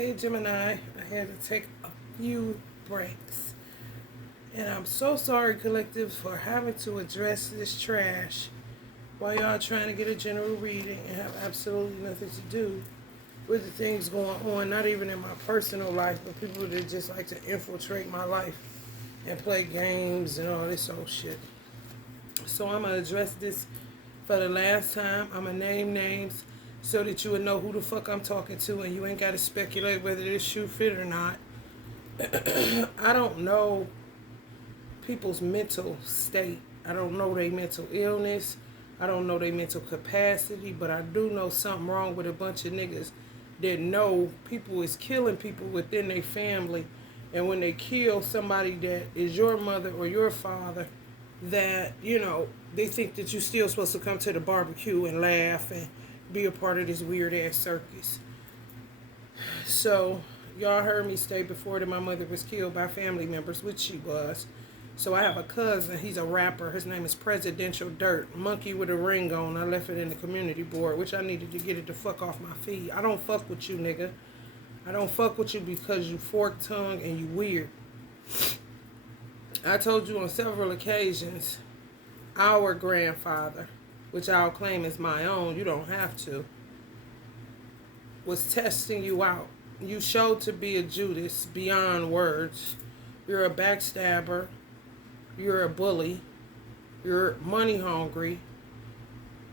Hey Gemini, I had to take a few breaks. And I'm so sorry, collective, for having to address this trash while y'all trying to get a general reading and have absolutely nothing to do with the things going on, not even in my personal life, but people that just like to infiltrate my life and play games and all this old shit. So I'm going to address this for the last time. I'm going to name names so that you would know who the fuck I'm talking to and you ain't got to speculate whether this shoe fit or not. I don't know people's mental state. I don't know their mental illness. I don't know their mental capacity, but I do know something wrong with a bunch of niggas that know people is killing people within their family. And when they kill somebody that is your mother or your father, that, they think that you're still supposed to come to the barbecue and laugh and be a part of this weird ass circus. So, y'all heard me say before that my mother was killed by family members, which she was. So I have a cousin, he's a rapper, his name is Presidential Dirt, monkey with a ring on. I left it in the community board, which I needed to get it the fuck off my feed. I don't fuck with you, nigga. I don't fuck with you because you fork tongue and you weird. I told you on several occasions, our grandfather, which I'll claim as my own, you don't have to, was testing you out. You showed to be a Judas beyond words. You're a backstabber. You're a bully. You're money hungry.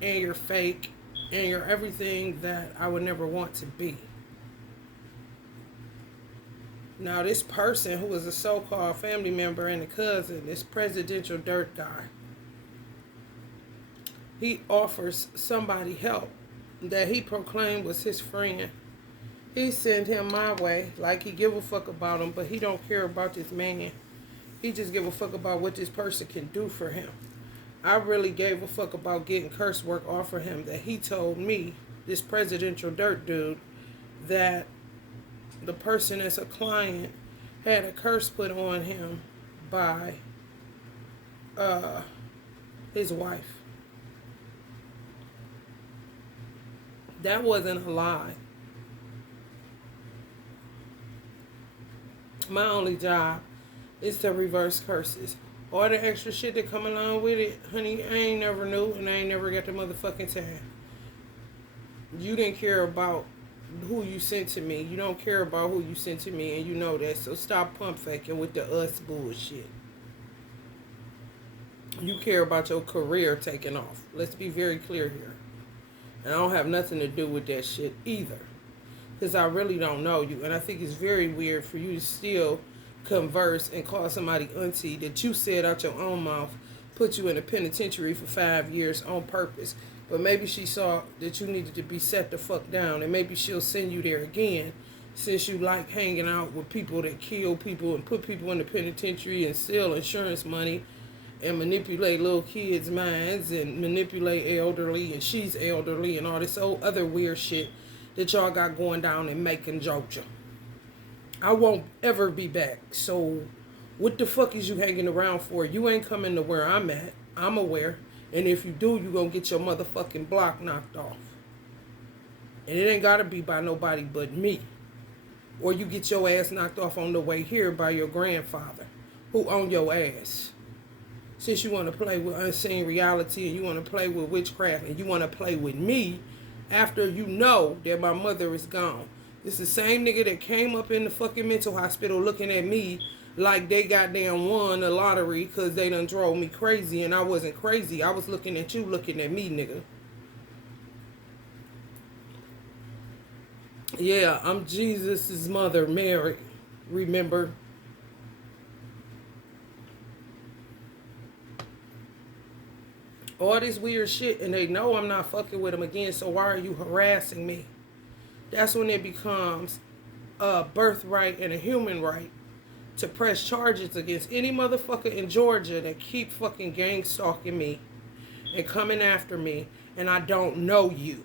And you're fake. And you're everything that I would never want to be. Now, this person who is a so-called family member and a cousin, this presidential dirt guy, he offers somebody help that he proclaimed was his friend. He sent him my way like he give a fuck about him, but he don't care about this man. He just give a fuck about what this person can do for him. I really gave a fuck about getting curse work off of him that he told me, this presidential dirt dude, that the person that's a client had a curse put on him by his wife. That wasn't a lie. My only job is to reverse curses. All the extra shit that come along with it, honey, I ain't never knew and I ain't never got the motherfucking time. You didn't care about who you sent to me. You don't care about who you sent to me, and you know that. So stop pump faking with the us bullshit. You care about your career taking off. Let's be very clear here. And I don't have nothing to do with that shit either. Because I really don't know you. And I think it's very weird for you to still converse and call somebody auntie that you said out your own mouth put you in a penitentiary for 5 years on purpose. But maybe she saw that you needed to be set the fuck down. And maybe she'll send you there again since you like hanging out with people that kill people and put people in the penitentiary and steal insurance money and manipulate little kids' minds and manipulate elderly, and she's elderly and all this old other weird shit that y'all got going down in Macon, Georgia. I won't ever be back. So what the fuck is you hanging around for? You ain't coming to where I'm at. I'm aware. And if you do, you gonna get your motherfucking block knocked off. And it ain't gotta be by nobody but me. Or you get your ass knocked off on the way here by your grandfather who owned your ass. Since you want to play with unseen reality and you want to play with witchcraft and you want to play with me after you know that my mother is gone. It's the same nigga that came up in the fucking mental hospital looking at me like they goddamn won the lottery because they done drove me crazy, and I wasn't crazy. I was looking at you looking at me, nigga. Yeah, I'm Jesus' mother, Mary. Remember? All this weird shit, and they know I'm not fucking with them again, so why are you harassing me? That's when it becomes a birthright and a human right to press charges against any motherfucker in Georgia that keep fucking gang stalking me and coming after me, and I don't know you.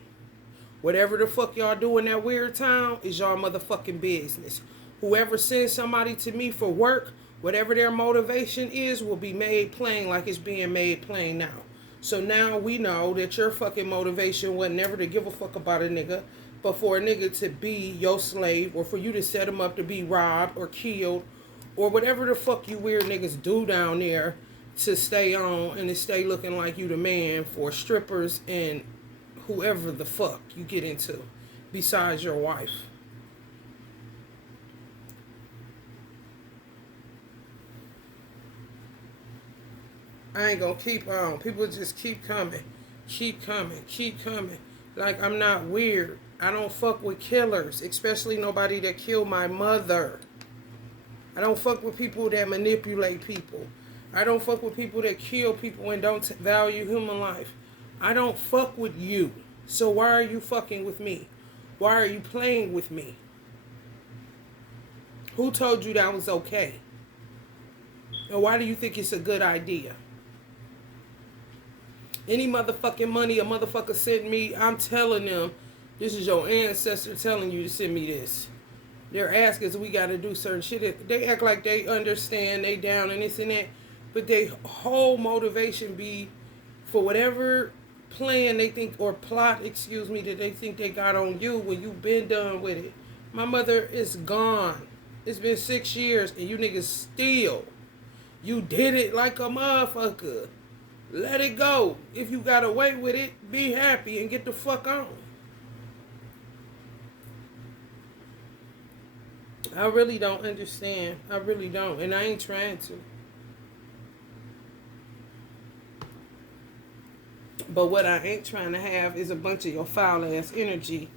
Whatever the fuck y'all do in that weird town is y'all motherfucking business. Whoever sends somebody to me for work, whatever their motivation is, will be made plain like it's being made plain now. So now we know that your fucking motivation was never to give a fuck about a nigga, But for a nigga to be your slave, or for you to set him up to be robbed or killed, or whatever the fuck you weird niggas do down there to stay on and to stay looking like you the man for strippers and whoever the fuck you get into besides your wife. I ain't gonna keep on. People just keep coming. Keep coming. Keep coming. Like, I'm not weird. I don't fuck with killers, especially nobody that killed my mother. I don't fuck with people that manipulate people. I don't fuck with people that kill people and don't value human life. I don't fuck with you. So why are you fucking with me? Why are you playing with me? Who told you that was okay? And why do you think it's a good idea? Any motherfucking money a motherfucker sent me, I'm telling them, this is your ancestor telling you to send me this. They're asking us, we got to do certain shit. They act like they understand, they down and this and that. But their whole motivation be for whatever plan they think, or plot, excuse me, that they think they got on you when you've been done with it. My mother is gone. It's been 6 years and you niggas still. You did it like a motherfucker. Let it go. If you got away with it, be happy and get the fuck on. I really don't understand. I really don't. And I ain't trying to. But what I ain't trying to have is a bunch of your foul ass energy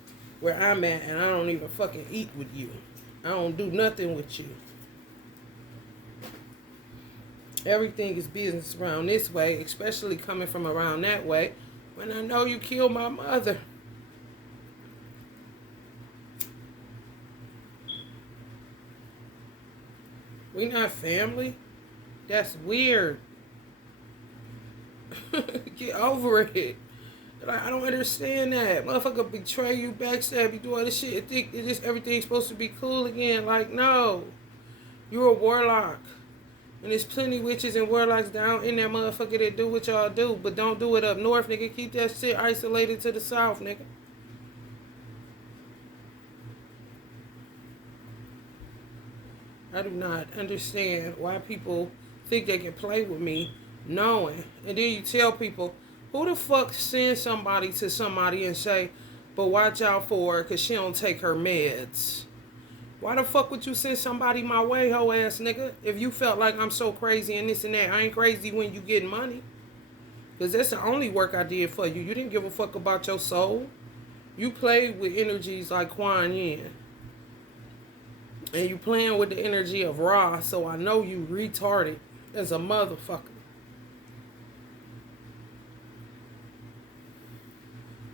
where I'm at, and I don't even fucking eat with you. I don't do nothing with you. Everything is business around this way, especially coming from around that way, when I know you killed my mother. We not family? That's weird. Get over it. Like, I don't understand that. Motherfucker betray you, backstab you, do all this shit. Think it's just everything's supposed to be cool again. Like, no. You're a warlock. And there's plenty witches and warlocks down in that motherfucker that do what y'all do. But don't do it up north, nigga. Keep that shit isolated to the south, nigga. I do not understand why people think they can play with me knowing. And then you tell people, who the fuck sends somebody to somebody and say, but watch out for her because she don't take her meds? Why the fuck would you send somebody my way, hoe ass nigga? If you felt like I'm so crazy and this and that. I ain't crazy when you getting money. Because that's the only work I did for you. You didn't give a fuck about your soul. You played with energies like Kuan Yin. And you playing with the energy of Ra. So I know you retarded as a motherfucker.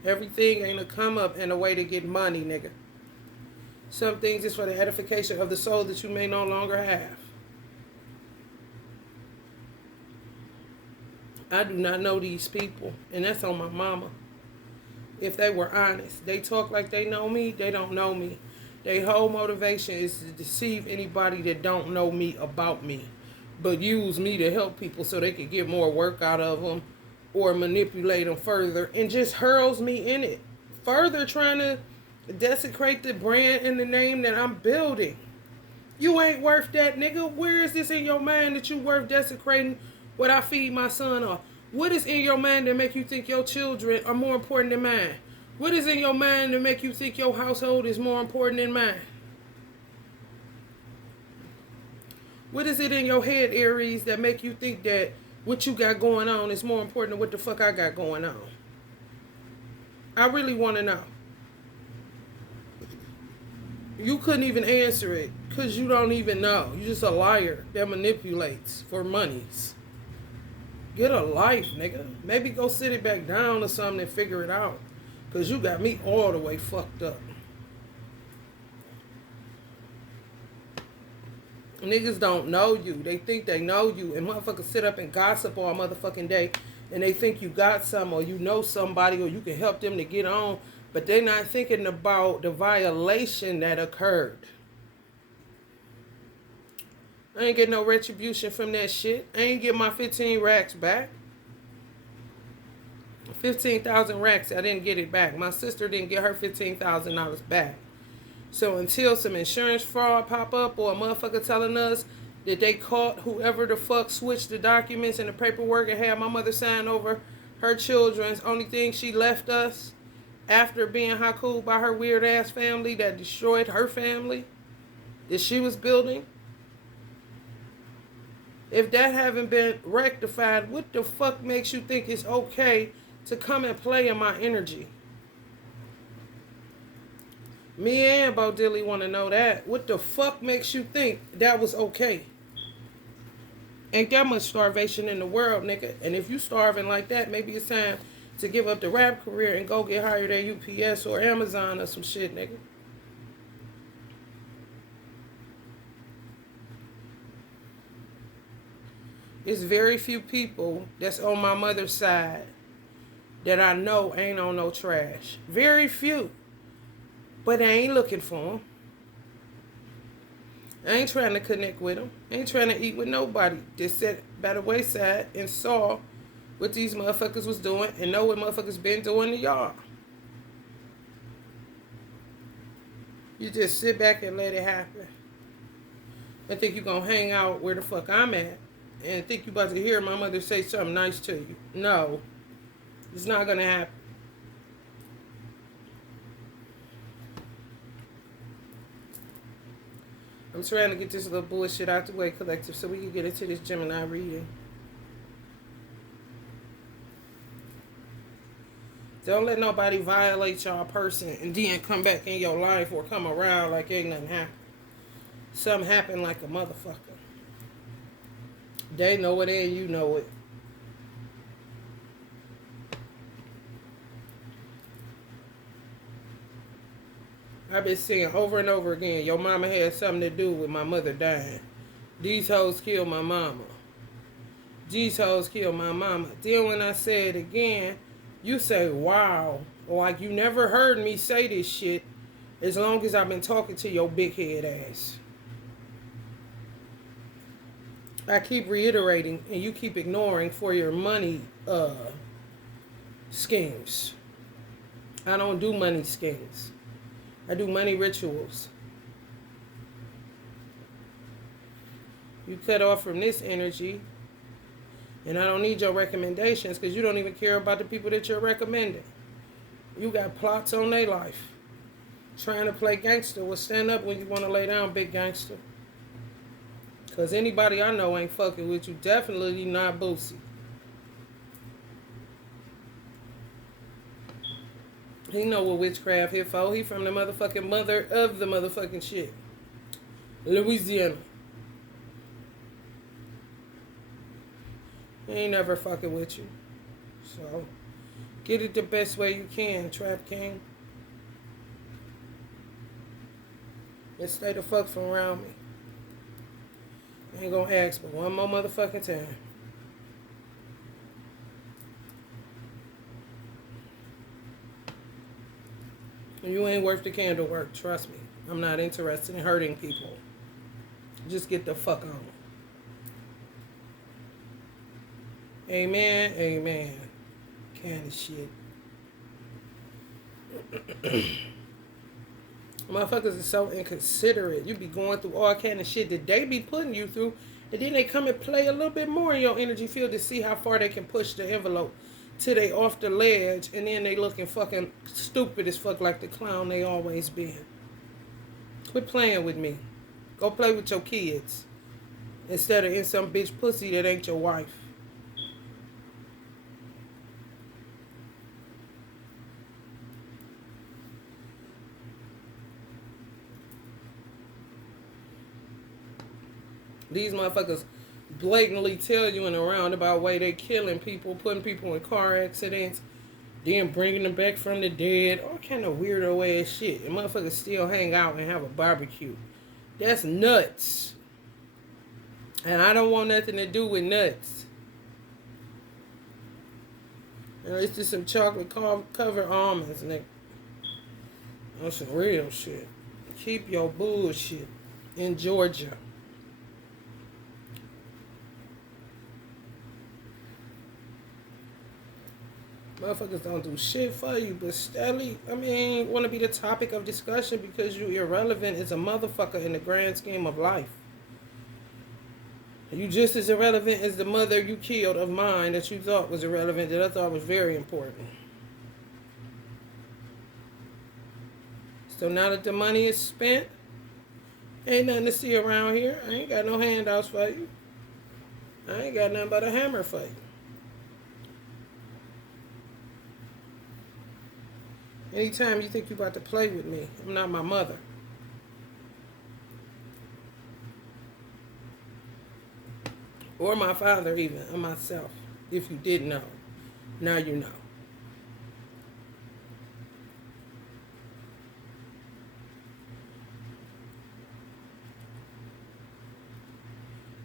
Everything ain't a come up and a way to get money, nigga. Some things is for the edification of the soul that you may no longer have. I do not know these people, and that's on my mama. If they were honest, they talk like they know me, they don't know me. Their whole motivation is to deceive anybody that don't know me about me, but use me to help people so they can get more work out of them or manipulate them further, and just hurls me in it. Further trying to desecrate the brand and the name that I'm building. You ain't worth that, nigga. Where is this in your mind that you worth desecrating what I feed my son off? What is in your mind that make you think your children are more important than mine? What is in your mind to make you think your household is more important than mine? What is it in your head, Aries, that make you think that what you got going on is more important than what the fuck I got going on? I really want to know. You couldn't even answer it because you don't even know. You're just a liar that manipulates for monies. Get a life, nigga. Maybe go sit it back down or something and figure it out. Because you got me all the way fucked up. Niggas don't know you. They think they know you. And motherfuckers sit up and gossip all motherfucking day. And they think you got some or you know somebody or you can help them to get on. But they're not thinking about the violation that occurred. I ain't get no retribution from that shit. I ain't get my 15 racks back. 15,000 racks, I didn't get it back. My sister didn't get her $15,000 back. So until some insurance fraud pop up or a motherfucker telling us that they caught whoever the fuck switched the documents and the paperwork and had my mother sign over her children's only thing she left us after being haku by her weird ass family that destroyed her family that she was building. If that haven't been rectified, what the fuck makes you think it's okay to come and play in my energy? Me and Bo Dilly want to know that. What the fuck makes you think that was okay? Ain't that much starvation in the world, nigga. And if you starving like that, maybe it's time to give up the rap career and go get hired at UPS or Amazon or some shit, nigga. It's very few people that's on my mother's side that I know ain't on no trash. Very few. But I ain't looking for them. I ain't trying to connect with them. I ain't trying to eat with nobody. Just sat by the wayside and saw what these motherfuckers was doing and know what motherfuckers been doing to y'all. You just sit back and let it happen. I think you gonna hang out where the fuck I'm at and think you about to hear my mother say something nice to you. No. It's not gonna happen. I'm trying to get this little bullshit out the way, collective, so we can get into this Gemini reading. Don't let nobody violate y'all person and then come back in your life or come around like ain't nothing happened. Something happened like a motherfucker. They know it and you know it. I've been seeing over and over again, your mama had something to do with my mother dying. These hoes killed my mama. These hoes killed my mama. Then when I say it again, you say, wow. Like you never heard me say this shit as long as I've been talking to your big head ass. I keep reiterating and you keep ignoring for your money schemes. I don't do money schemes. I do money rituals. You cut off from this energy, and I don't need your recommendations because you don't even care about the people that you're recommending. You got plots on their life. Trying to play gangster. Well, stand up when you want to lay down, big gangster. Because anybody I know ain't fucking with you. Definitely not Boosie. He know what witchcraft here for. He from the motherfucking mother of the motherfucking shit. Louisiana. He ain't never fucking with you. So, get it the best way you can, Trap King. And stay the fuck from around me. I ain't gonna ask but one more motherfucking time. You ain't worth the candle work, trust me. I'm not interested in hurting people. Just get the fuck on. Amen, amen. Kind of shit. Motherfuckers are so inconsiderate. You be going through all kind of shit that they be putting you through, and then they come and play a little bit more in your energy field to see how far they can push the envelope till they off the ledge, and then they looking fucking stupid as fuck like the clown they always been. Quit playing with me. Go play with your kids instead of in some bitch pussy that ain't your wife. These motherfuckers blatantly tell you in a roundabout way they killing people, putting people in car accidents, then bringing them back from the dead, all kind of weirdo ass shit. And motherfuckers still hang out and have a barbecue. That's nuts. And I don't want nothing to do with nuts. And it's just some chocolate covered almonds, nigga. That's some real shit. Keep your bullshit in Georgia. Motherfuckers don't do shit for you, but steadily, want to be the topic of discussion because you irrelevant as a motherfucker in the grand scheme of life. You just as irrelevant as the mother you killed of mine that you thought was irrelevant, that I thought was very important. So now that the money is spent, ain't nothing to see around here. I ain't got no handouts for you. I ain't got nothing but a hammer for you. Anytime you think you about to play with me, I'm not my mother. Or my father even, or myself. If you didn't know, now you know.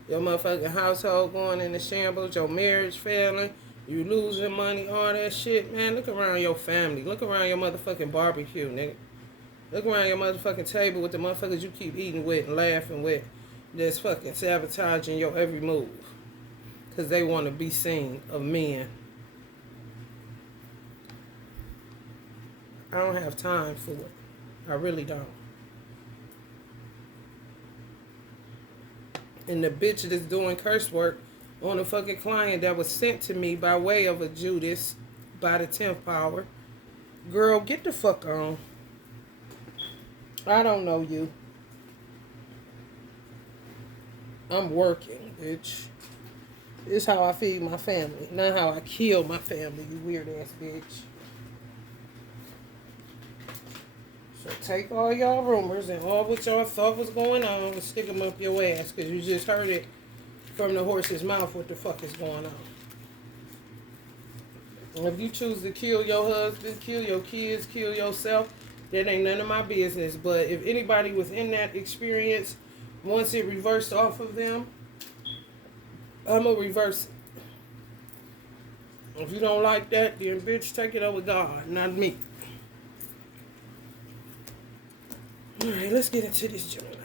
Your motherfucking household going into shambles, your marriage failing, you losing money, all that shit, man. Look around your family. Look around your motherfucking barbecue, nigga. Look around your motherfucking table with the motherfuckers you keep eating with and laughing with that's fucking sabotaging your every move. Because they want to be seen of men. I don't have time for it. I really don't. And the bitch that's doing curse work on a fucking client that was sent to me by way of a Judas by the 10th power. Girl, get the fuck on. I don't know you. I'm working, bitch. This is how I feed my family, not how I kill my family, you weird ass bitch. So take all y'all rumors and all what y'all thought was going on and stick them up your ass because you just heard it from the horse's mouth what the fuck is going on. And if you choose to kill your husband, kill your kids, kill yourself, that ain't none of my business. But if anybody within that experience wants it reversed off of them, I'm going to reverse it. If you don't like that, then bitch, take it up with God, not me. Alright, let's get into this Gemini.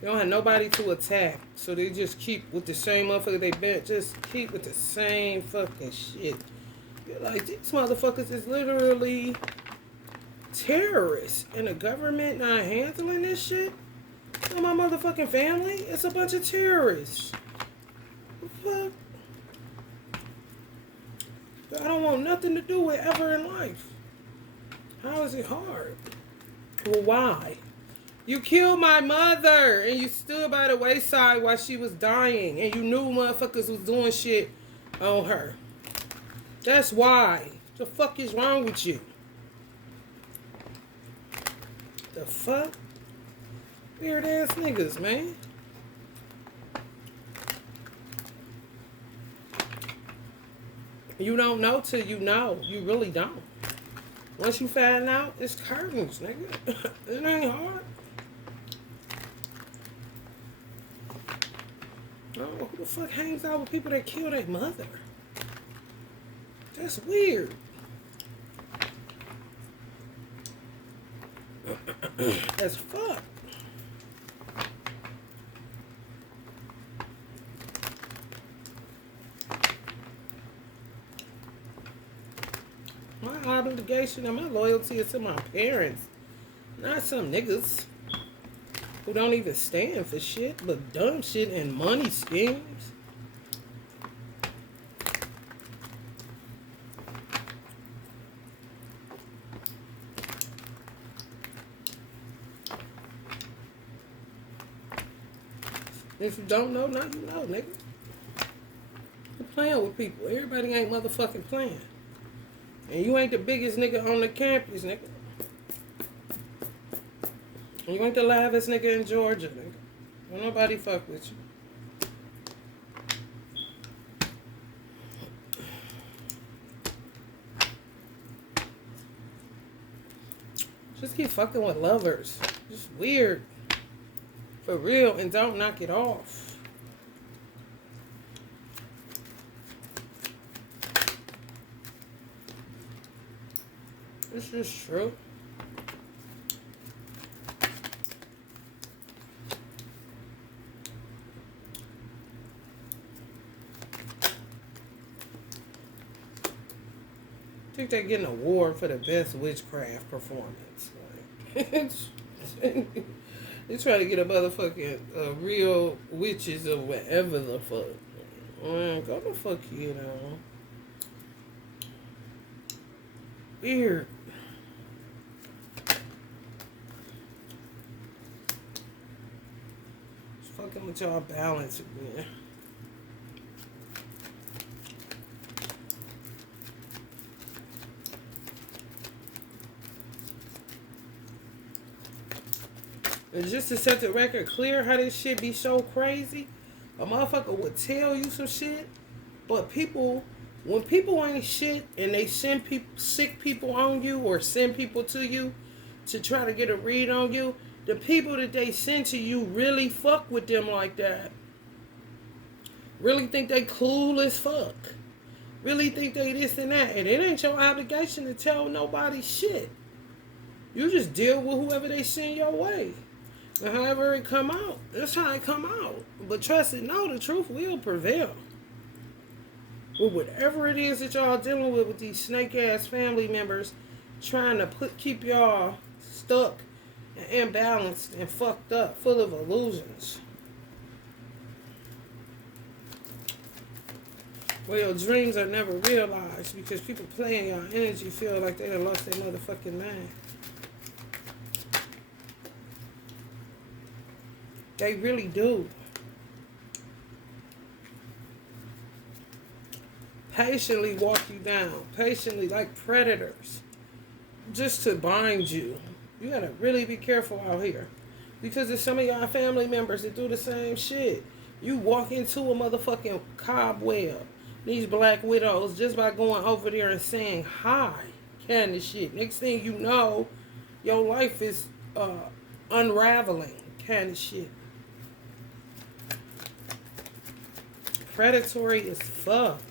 They don't have nobody to attack, so they just keep with the same motherfucker they been. Just keep with the same fucking shit. You're like, these motherfuckers is literally terrorists, and the government not handling this shit. Not my motherfucking family. It's a bunch of terrorists. What the fuck? I don't want nothing to do with ever in life. How is it hard? Well, why? You killed my mother and you stood by the wayside while she was dying and you knew motherfuckers was doing shit on her. That's why. The fuck is wrong with you? The fuck? Weird ass niggas, man. You don't know till you know. You really don't. Once you find out, it's curtains, nigga. It ain't hard. Oh, who the fuck hangs out with people that kill their mother? That's weird. As fuck. My obligation and my loyalty is to my parents, not some niggas who don't even stand for shit but dumb shit and money schemes. If you don't know, now you know, nigga. You're playing with people. Everybody ain't motherfucking playing. And you ain't the biggest nigga on the campus, nigga. And you ain't the livest nigga in Georgia, nigga. Don't nobody fuck with you. Just keep fucking with lovers. Just weird. For real, and don't knock it off. It's just true. think they get an award for the best witchcraft performance. Like, they try to get a motherfucking real witches or whatever the fuck. Go the fuck, you know. Weird. Just fucking with y'all balance again. And just to set the record clear how this shit be so crazy, a motherfucker would tell you some shit, but people, when people ain't shit and they send sick people on you or send people to you to try to get a read on you, the people that they send to you really fuck with them like that. Really think they cool as fuck. Really think they this and that. And it ain't your obligation to tell nobody shit. You just deal with whoever they send your way. And however it come out, that's how it come out. But trust it, no, the truth will prevail. With whatever it is that y'all dealing with these snake ass family members trying to keep y'all stuck and imbalanced and fucked up, full of illusions. Well, your dreams are never realized because people playing your energy feel like they done lost their motherfucking mind. They really do. Patiently walk you down. Patiently, like predators. Just to bind you. You gotta really be careful out here. Because there's some of y'all family members that do the same shit. You walk into a motherfucking cobweb. These black widows just by going over there and saying hi. Kind of shit. Next thing you know, your life is unraveling. Kind of shit. Predatory as fuck.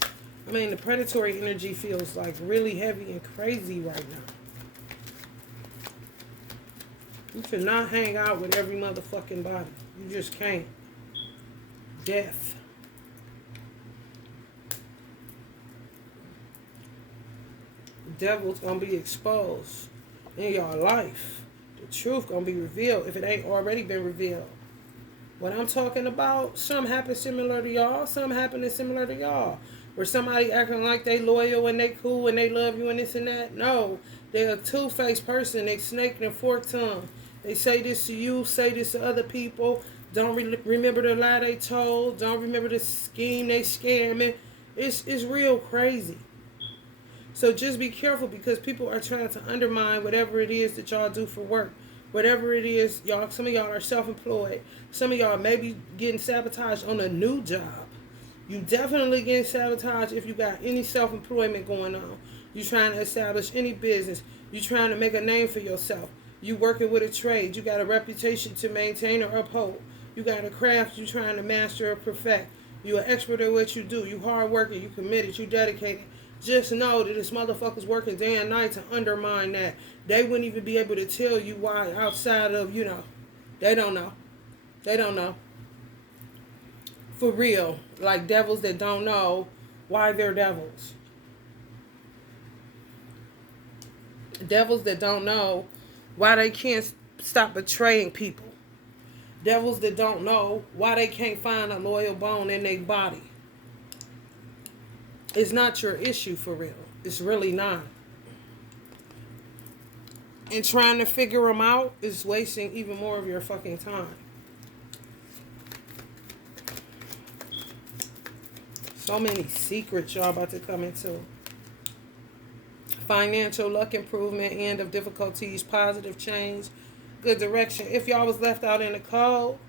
I mean, the predatory energy feels like really heavy and crazy right now. You cannot hang out with every motherfucking body. You just can't. Death. The devil's gonna be exposed in your life. The truth gonna be revealed if it ain't already been revealed. What I'm talking about, some happen similar to y'all, some happening similar to y'all. Where somebody acting like they loyal and they cool and they love you and this and that. No, they're a two-faced person. They snake and fork tongue. They say this to you, say this to other people. Don't remember the lie they told. Don't remember the scheme they scamming. It's real crazy. So just be careful because people are trying to undermine whatever it is that y'all do for work. Whatever it is, y'all, some of y'all are self-employed. Some of y'all may be getting sabotaged on a new job. You definitely getting sabotaged if you got any self-employment going on. You trying to establish any business. You trying to make a name for yourself. You working with a trade. You got a reputation to maintain or uphold. You got a craft you trying to master or perfect. You an expert at what you do. You hard working. You committed. You dedicated. Just know that this motherfucker's working day and night to undermine that. They wouldn't even be able to tell you why outside of, they don't know. They don't know. For real. Like devils that don't know why they're devils. Devils that don't know why they can't stop betraying people. Devils that don't know why they can't find a loyal bone in their body. It's not your issue for real. It's really not. And trying to figure them out is wasting even more of your fucking time. So many secrets y'all about to come into. Financial luck improvement, end of difficulties, positive change, good direction. If y'all was left out in the cold,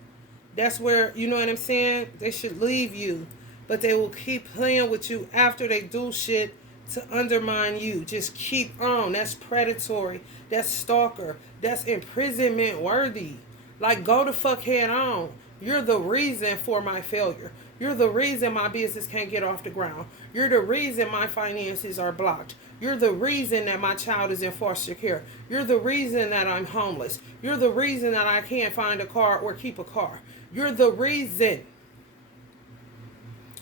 that's where, you know what I'm saying? They should leave you. But they will keep playing with you after they do shit to undermine you. Just keep on. That's predatory. That's stalker. That's imprisonment worthy. Like, go the fuck head on. You're the reason for my failure. You're the reason my business can't get off the ground. You're the reason my finances are blocked. You're the reason that my child is in foster care. You're the reason that I'm homeless. You're the reason that I can't find a car or keep a car. You're the reason.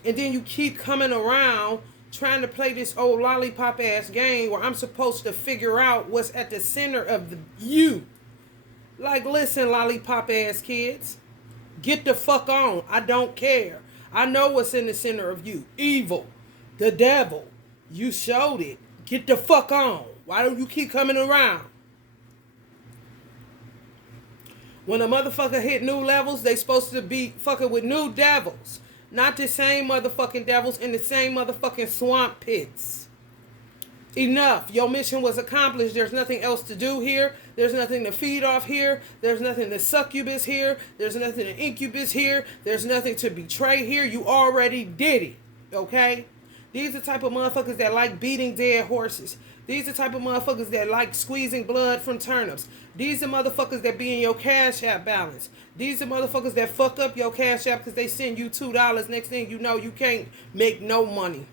And then you keep coming around trying to play this old lollipop ass game where I'm supposed to figure out what's at the center of you. Like, listen, lollipop ass kids, get the fuck on. I don't care. I know what's in the center of you. Evil. The devil. You showed it. Get the fuck on. Why don't you keep coming around? When a motherfucker hit new levels, they supposed to be fucking with new devils. Not the same motherfucking devils in the same motherfucking swamp pits. Enough. Your mission was accomplished. There's nothing else to do here. There's nothing to feed off here. There's nothing to succubus here. There's nothing to incubus here. There's nothing to betray here. You already did it. Okay? These are the type of motherfuckers that like beating dead horses. These are the type of motherfuckers that like squeezing blood from turnips. These are motherfuckers that be in your Cash App balance. These are motherfuckers that fuck up your Cash App because they send you $2. Next thing you know, you can't make no money.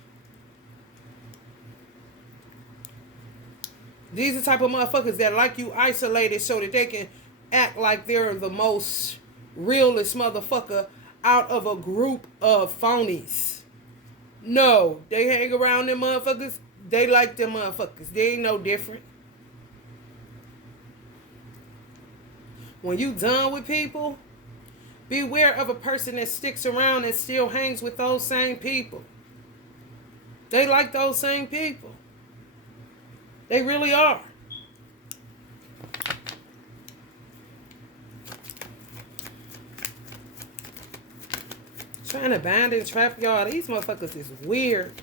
These are the type of motherfuckers that like you isolated so that they can act like they're the most realest motherfucker out of a group of phonies. No, they hang around them motherfuckers. They like them motherfuckers. They ain't no different. When you done with people, beware of a person that sticks around and still hangs with those same people. They like those same people. They really are. Trying to bind and trap y'all. These motherfuckers is weird.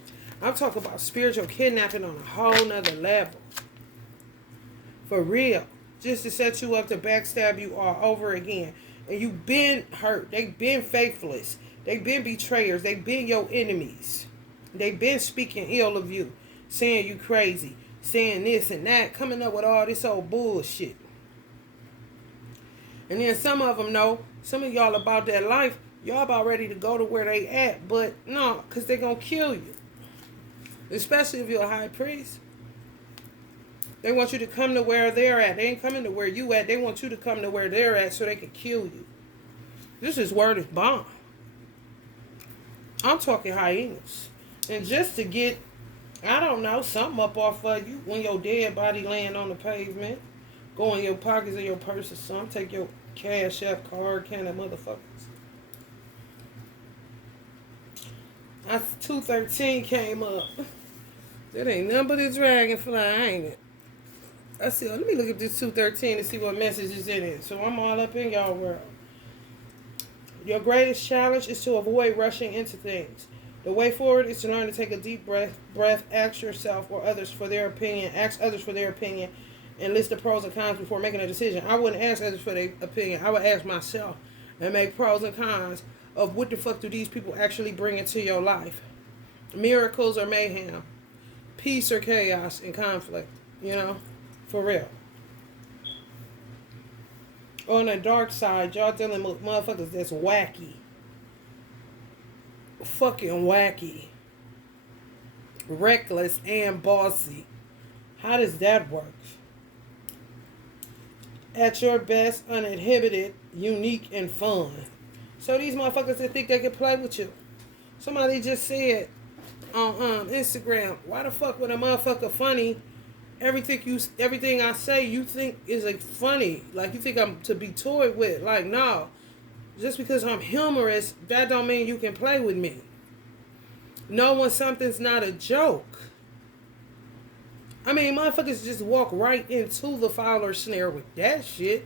I'm talking about spiritual kidnapping on a whole nother level. For real. Just to set you up to backstab you all over again. And you've been hurt. They've been faithless. They've been betrayers. They've been your enemies. They've been speaking ill of you. Saying you crazy. Saying this and that. Coming up with all this old bullshit. And then some of them know. Some of y'all about that life. Y'all about ready to go to where they at. But no. Because they're going to kill you. Especially if you're a high priest. They want you to come to where they're at. They ain't coming to where you at. They want you to come to where they're at so they can kill you. This is word is bomb. I'm talking hyenas. And just to get, I don't know, something up off of you when your dead body laying on the pavement. Go in your pockets or your purse or something. Take your Cash App card, kind of motherfuckers. That's 213 came up. That ain't nothing but a dragonfly, ain't it? I said, let me look at this 213 and see what message is in it. So I'm all up in y'all world. Your greatest challenge is to avoid rushing into things. The way forward is to learn to take a deep breath, ask yourself or others for their opinion, ask others for their opinion, and list the pros and cons before making a decision. I wouldn't ask others for their opinion. I would ask myself and make pros and cons of what the fuck do these people actually bring into your life. Miracles or mayhem. Peace or chaos and conflict. You know? For real. On the dark side, y'all dealing with motherfuckers that's wacky. Fucking wacky. Reckless and bossy. How does that work? At your best, uninhibited, unique, and fun. So these motherfuckers that think they can play with you. Somebody just said on Instagram, why the fuck would a motherfucker funny? Everything I say, you think is like funny. Like you think I'm to be toyed with. Like, no. Just because I'm humorous, that don't mean you can play with me. Know when something's not a joke. I mean, motherfuckers just walk right into the Fowler snare with that shit.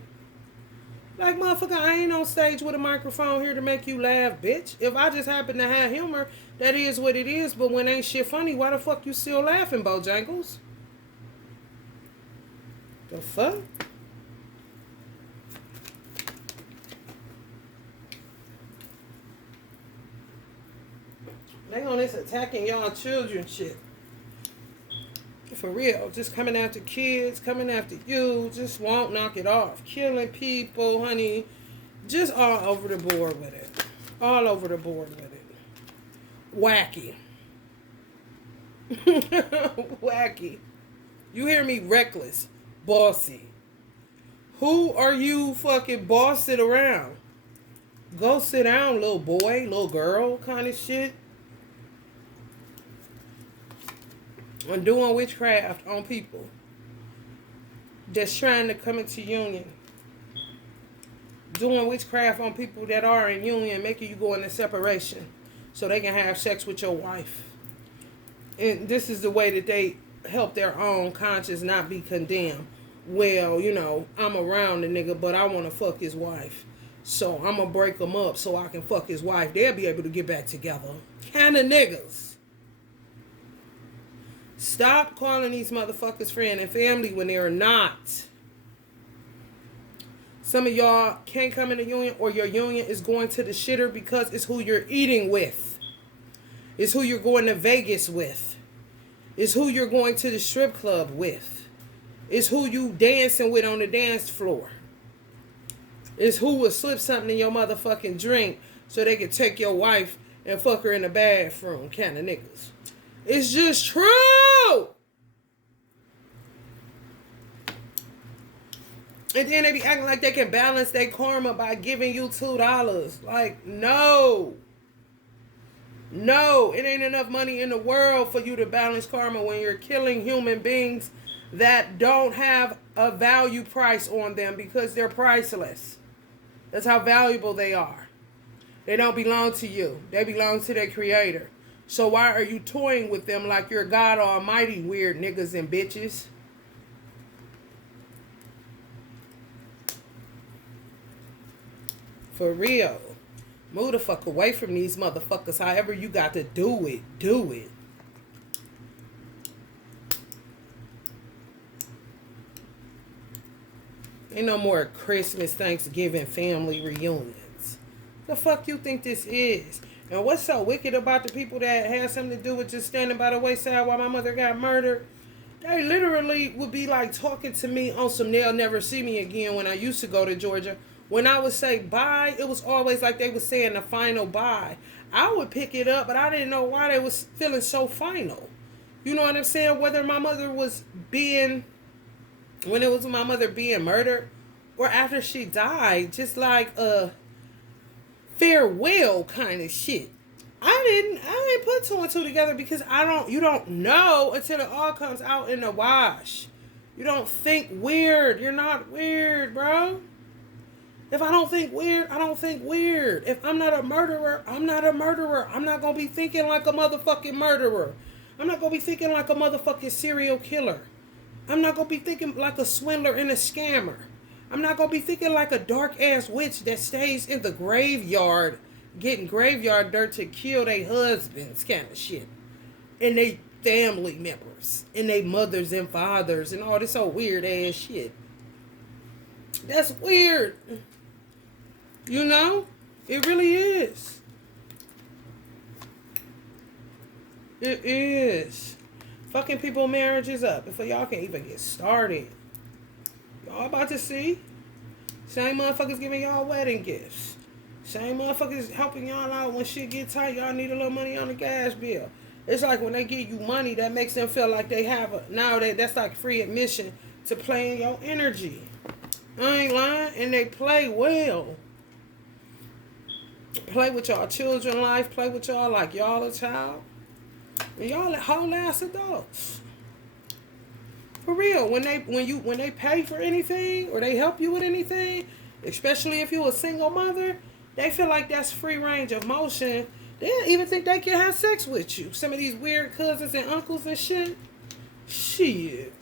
Like, motherfucker, I ain't on stage with a microphone here to make you laugh, bitch. If I just happen to have humor, that is what it is. But when ain't shit funny, why the fuck you still laughing, Bojangles? The fuck? They on this attacking y'all children shit. For real. Just coming after kids, coming after you. Just won't knock it off. Killing people, honey. Just all over the board with it. All over the board with it. Wacky. Wacky. You hear me? Reckless. Bossy. Who are you fucking bossing around? Go sit down, little boy, little girl kind of shit. and doing witchcraft on people that's trying to come into union. Doing witchcraft on people that are in union, making you go into separation so they can have sex with your wife. And this is the way that they help their own conscience not be condemned. Well, you know, I'm around the nigga, but I want to fuck his wife. So I'm going to break him up so I can fuck his wife. They'll be able to get back together. Kind of niggas. Stop calling these motherfuckers friend and family when they're not. Some of y'all can't come in a union, or your union is going to the shitter because it's who you're eating with. It's who you're going to Vegas with. It's who you're going to the strip club with. It's who you dancing with on the dance floor. It's who will slip something in your motherfucking drink so they can take your wife and fuck her in the bathroom, kind of niggas. It's just true. And then they be acting like they can balance their karma by giving you $2. Like, no. No, it ain't enough money in the world for you to balance karma when you're killing human beings that don't have a value price on them because they're priceless. That's how valuable they are. They don't belong to you. They belong to their creator. So why are you toying with them like you're God Almighty, weird niggas and bitches? For real. Move the fuck away from these motherfuckers. However you got to do it, do it. Ain't no more Christmas, Thanksgiving, family reunions. The fuck you think this is? And what's so wicked about the people that had something to do with just standing by the wayside while my mother got murdered? They literally would be like talking to me on some they'll never see me again when I used to go to Georgia. When I would say bye, it was always like they were saying the final bye. I would pick it up, but I didn't know why they was feeling so final. You know what I'm saying? Whether my mother was being, when it was my mother being murdered, or after she died, just like a farewell kind of shit. I didn't put two and two together because you don't know until it all comes out in the wash. You don't think weird. You're not weird, bro. If I don't think weird, I don't think weird. If I'm not a murderer, I'm not a murderer. I'm not going to be thinking like a motherfucking murderer. I'm not going to be thinking like a motherfucking serial killer. I'm not going to be thinking like a swindler and a scammer. I'm not going to be thinking like a dark-ass witch that stays in the graveyard getting graveyard dirt to kill their husbands kind of shit. And they family members. And they mothers and fathers and all this old weird-ass shit. That's weird. You know? It really is. It is. Fucking people marriages up before y'all can even get started. Y'all about to see. Same motherfuckers giving y'all wedding gifts. Same motherfuckers helping y'all out when shit get tight. Y'all need a little money on the gas bill. It's like when they give you money, that makes them feel like they have a... Nowadays, that's like free admission to play in your energy. I ain't lying. And they play well. Play with y'all children life. Play with y'all like y'all a child. And y'all whole ass adults. For real. When they pay for anything or they help you with anything, especially if you're a single mother, they feel like that's free range of motion. They don't even think they can have sex with you. Some of these weird cousins and uncles and shit. Shit.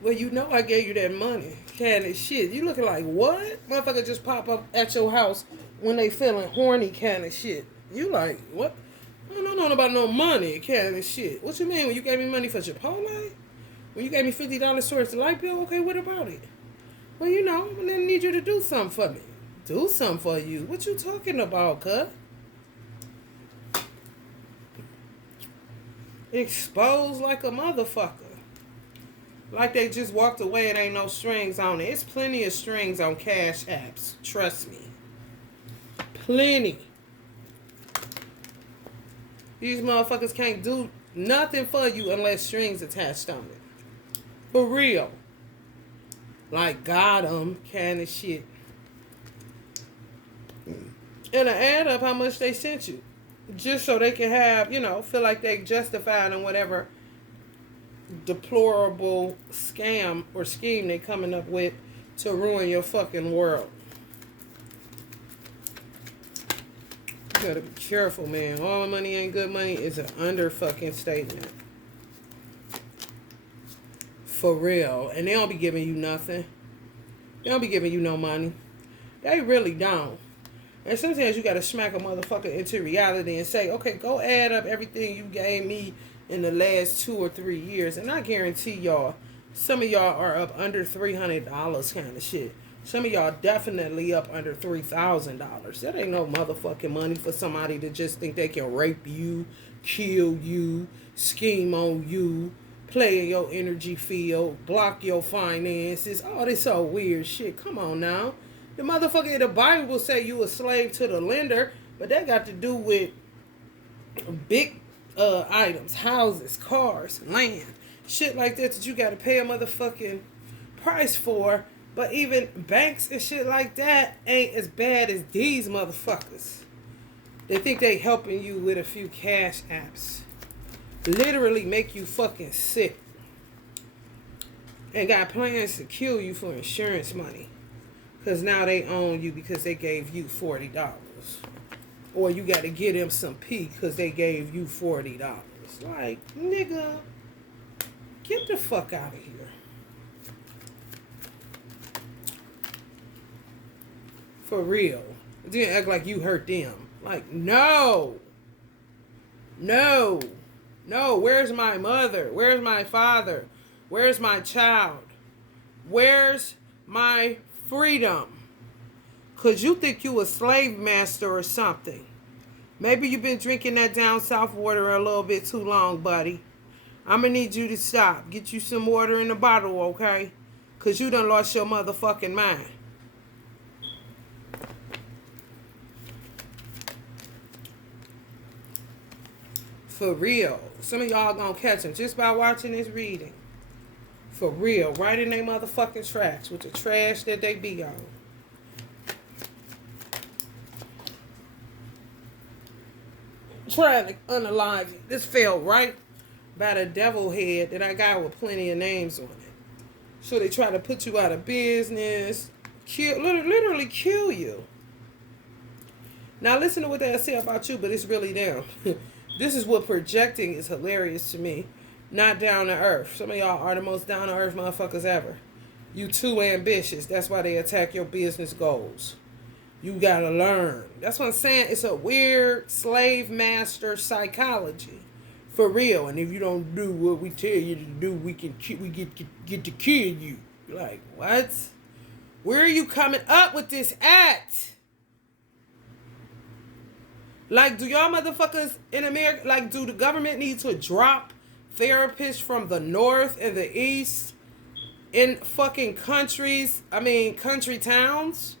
Well, you know I gave you that money. Kind of shit. You looking like, what? Motherfucker just pop up at your house when they feeling horny kind of shit. You like, what? I don't know about no money kind of shit. What you mean? When you gave me money for Chipotle? When you gave me $50 towards the light bill? Okay, what about it? Well, you know, I didn't need you to do something for me. Do something for you? What you talking about, cuz? Exposed like a motherfucker. Like they just walked away and ain't no strings on it. It's plenty of strings on Cash Apps. Trust me. Plenty. These motherfuckers can't do nothing for you unless strings attached on it. For real. Like got 'em kind of shit. And add up how much they sent you. Just so they can have, feel like they justified in whatever deplorable scam or scheme they coming up with to ruin your fucking world. You gotta be careful, man. All money ain't good money is an under fucking statement. For real. And they don't be giving you nothing. They don't be giving you no money. They really don't. And sometimes you gotta smack a motherfucker into reality and say, okay, go add up everything you gave me in the last 2 or 3 years. And I guarantee y'all, some of y'all are up under $300 kind of shit. Some of y'all definitely up under $3,000. That ain't no motherfucking money for somebody to just think they can rape you, kill you, scheme on you, play in your energy field, block your finances. All this old weird shit. Come on now. The motherfucker in the Bible say you a slave to the lender, but that got to do with big items, houses, cars, land, shit like that you got to pay a motherfucking price for. But even banks and shit like that ain't as bad as these motherfuckers. They think they helping you with a few cash apps. Literally make you fucking sick. And got plans to kill you for insurance money. Because now they own you because they gave you $40. Or you got to get them some pee because they gave you $40. Like, nigga, get the fuck out of here. For real. Didn't act like you hurt them. Like, no. No. No. Where's my mother? Where's my father? Where's my child? Where's my freedom? Because you think you a slave master or something. Maybe you've been drinking that down south water a little bit too long, buddy. I'm going to need you to stop. Get you some water in the bottle, okay? Because you done lost your motherfucking mind. For real. Some of y'all gonna catch them just by watching this reading. For real. Right in their motherfucking tracks with the trash that they be on. Trying to unalive it. This fell right by the devil head that I got with plenty of names on it. So they try to put you out of business. Literally kill you. Now listen to what they say about you, but it's really them. This is what projecting is hilarious to me. Not down to earth. Some of y'all are the most down to earth motherfuckers ever. You too ambitious. That's why they attack your business goals. You gotta learn. That's what I'm saying. It's a weird slave master psychology. For real. And if you don't do what we tell you to do, we get to kill you. You're like, what? Where are you coming up with this at? Like, do y'all motherfuckers in America, like, do the government need to drop therapists from the north and the east in fucking country towns?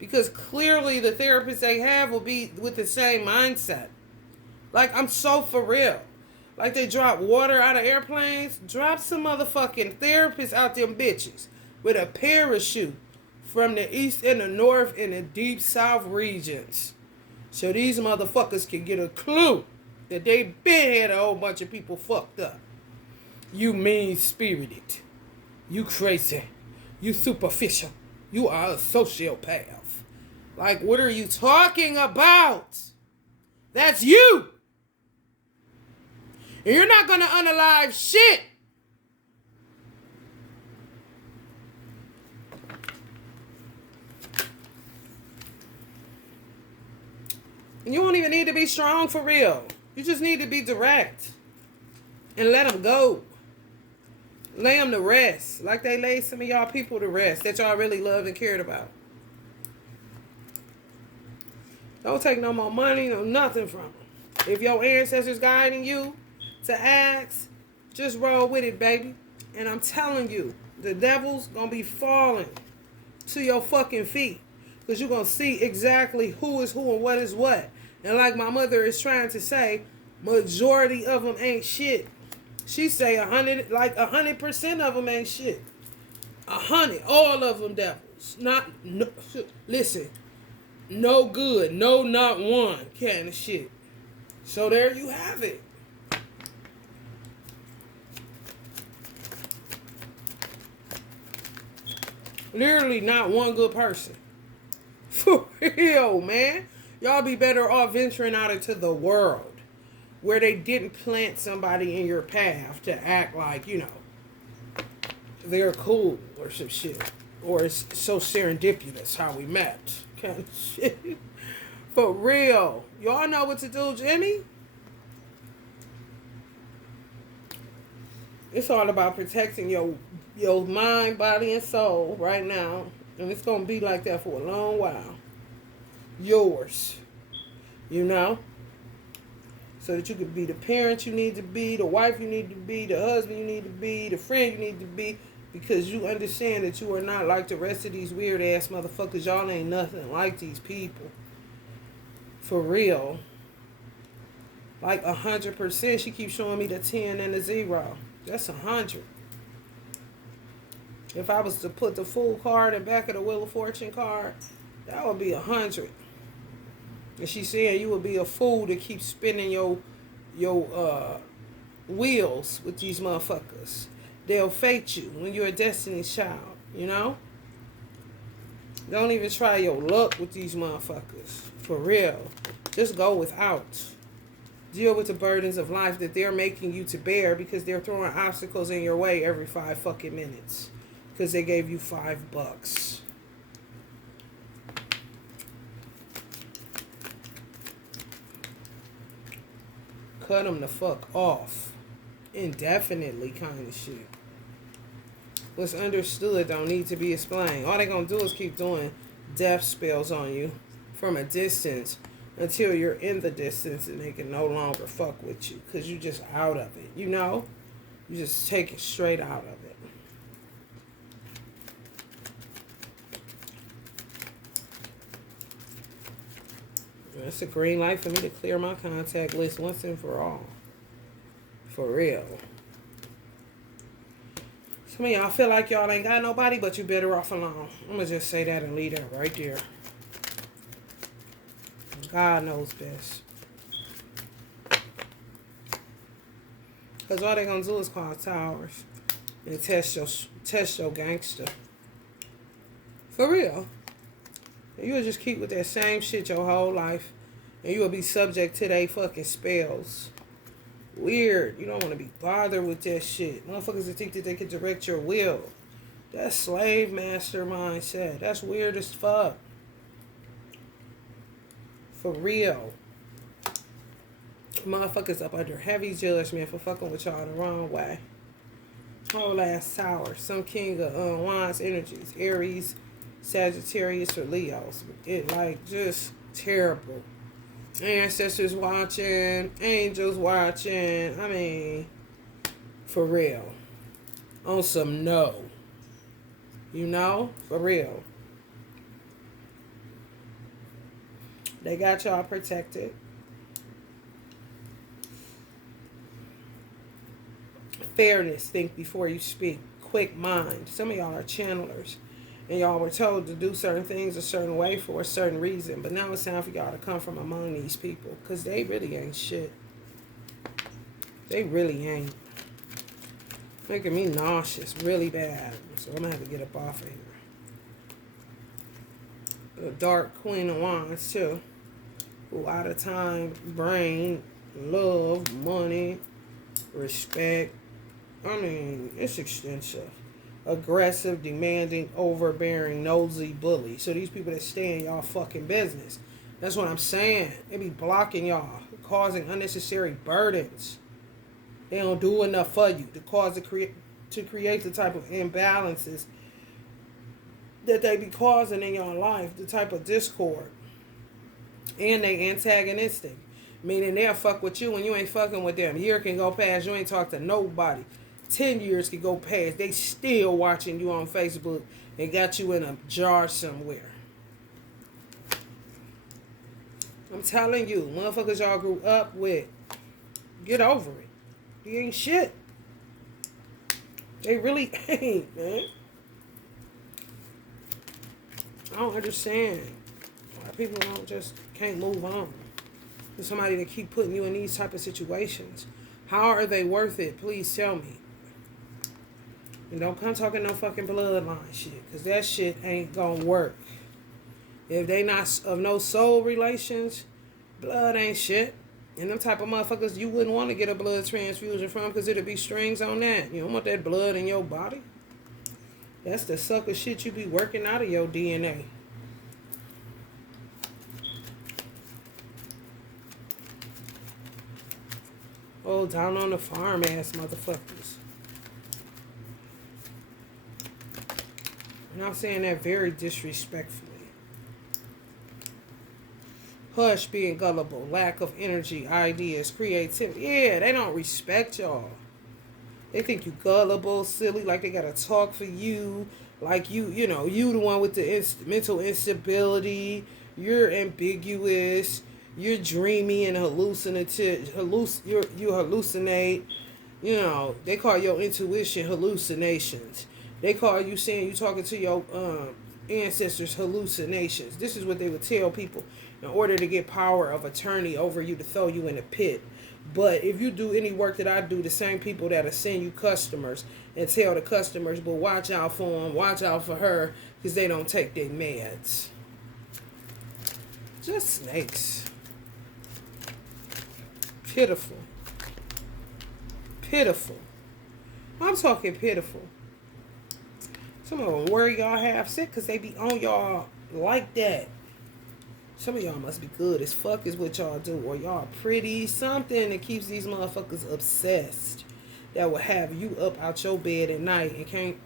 Because clearly the therapists they have will be with the same mindset. Like, I'm so for real. Like, they drop water out of airplanes. Drop some motherfucking therapists out them bitches with a parachute from the east and the north and the deep south regions. So these motherfuckers can get a clue that they been had a whole bunch of people fucked up. You mean-spirited. You crazy. You superficial. You are a sociopath. Like, what are you talking about? That's you. And you're not going to unalive shit. And you don't even need to be strong for real. You just need to be direct. And let them go. Lay them to rest. Like they laid some of y'all people to rest that y'all really loved and cared about. Don't take no more money, no nothing from them. If your ancestors guiding you to ask, just roll with it, baby. And I'm telling you, the devil's going to be falling to your fucking feet. Because you're going to see exactly who is who and what is what. And like my mother is trying to say, majority of them ain't shit. She say 100% of them ain't shit. 100, all of them devils. Listen, No good. No, not one kind of shit. So there you have it. Literally not one good person. For real, man. Y'all be better off venturing out into the world where they didn't plant somebody in your path to act like, they're cool or some shit. Or it's so serendipitous how we met. Kind of shit. For real. Y'all know what to do, Jimmy? It's all about protecting your mind, body, and soul right now. And it's going to be like that for a long while. Yours. So that you could be the parent you need to be, the wife you need to be, the husband you need to be, the friend you need to be. Because you understand that you are not like the rest of these weird ass motherfuckers. Y'all ain't nothing like these people. For real. Like 100%. She keeps showing me the 10 and the 0. That's 100. If I was to put the full card in back of the Wheel of Fortune card, that would be 100. And she's saying you would be a fool to keep spinning your wheels with these motherfuckers. They'll fate you when you're a Destiny's Child, Don't even try your luck with these motherfuckers. For real. Just go without. Deal with the burdens of life that they're making you to bear because they're throwing obstacles in your way every 5 fucking minutes. Because they gave you $5. Cut them the fuck off. Indefinitely kind of shit. What's understood don't need to be explained. All they gonna do is keep doing death spells on you from a distance until you're in the distance and they can no longer fuck with you because you just out of it, You just take it straight out of it. It's a green light for me to clear my contact list once and for all. For real. Some of y'all feel like y'all ain't got nobody, but you better off alone. I'm going to just say that and leave that right there. God knows best. Because all they going to do is call towers and test your gangster. For real. You'll just keep with that same shit your whole life. And you will be subject to their fucking spells. Weird. You don't want to be bothered with that shit. Motherfuckers that think that they can direct your will. That's slave master mindset. That's weird as fuck. For real. Motherfuckers up under heavy judgment for fucking with y'all the wrong way. Whole ass tower. Some king of wands energies. Aries, Sagittarius, or Leos. It like just terrible. Ancestors watching, angels watching. I mean, for real. On some no. For real. They got y'all protected. Fairness, think before you speak. Quick mind. Some of y'all are channelers. And y'all were told to do certain things a certain way for a certain reason. But now it's time for y'all to come from among these people. Because they really ain't shit. They really ain't. Making me nauseous really bad. So I'm going to have to get up off of here. The Dark Queen of Wands too. Who out of time, brain, love, money, respect. I mean, it's extensive. Aggressive, demanding, overbearing, nosy bully. So these people that stay in y'all fucking business. That's what I'm saying. They be blocking y'all, causing unnecessary burdens. They don't do enough for you to create the type of imbalances that they be causing in your life, the type of discord. And they antagonistic. Meaning they'll fuck with you when you ain't fucking with them. A year can go past, you ain't talk to nobody. 10 years can go past, they still watching you on Facebook and got you in a jar somewhere. I'm telling you, motherfuckers y'all grew up with, get over it. You ain't shit. They really ain't, man. I don't understand why people don't just can't move on. There's somebody that keep putting you in these type of situations. How are they worth it? Please tell me. And don't come talking no fucking bloodline shit, because that shit ain't gonna work. If they not of no soul relations, blood ain't shit. And them type of motherfuckers you wouldn't want to get a blood transfusion from, because it'd be strings on that. You don't want that blood in your body. That's the sucker shit you be working out of your DNA. Oh, down on the farm ass motherfuckers. And I'm saying that very disrespectfully. Hush, being gullible, lack of energy, ideas, creativity. Yeah, they don't respect y'all. They think you gullible, silly, like they gotta talk for you, like you the one with the mental instability. You're ambiguous. You're dreamy and hallucinative. You hallucinate. You know, they call your intuition hallucinations. They call you saying you talking to your ancestors hallucinations. This is what they would tell people in order to get power of attorney over you to throw you in a pit. But if you do any work that I do, the same people that'll send you customers and tell the customers, but watch out for them, watch out for her, because they don't take their meds. Just snakes. Pitiful. Pitiful. I'm talking pitiful. Some of them worry y'all half sick because they be on y'all like that. Some of y'all must be good as fuck is what y'all do. Or y'all pretty. Something that keeps these motherfuckers obsessed. That will have you up out your bed at night and can't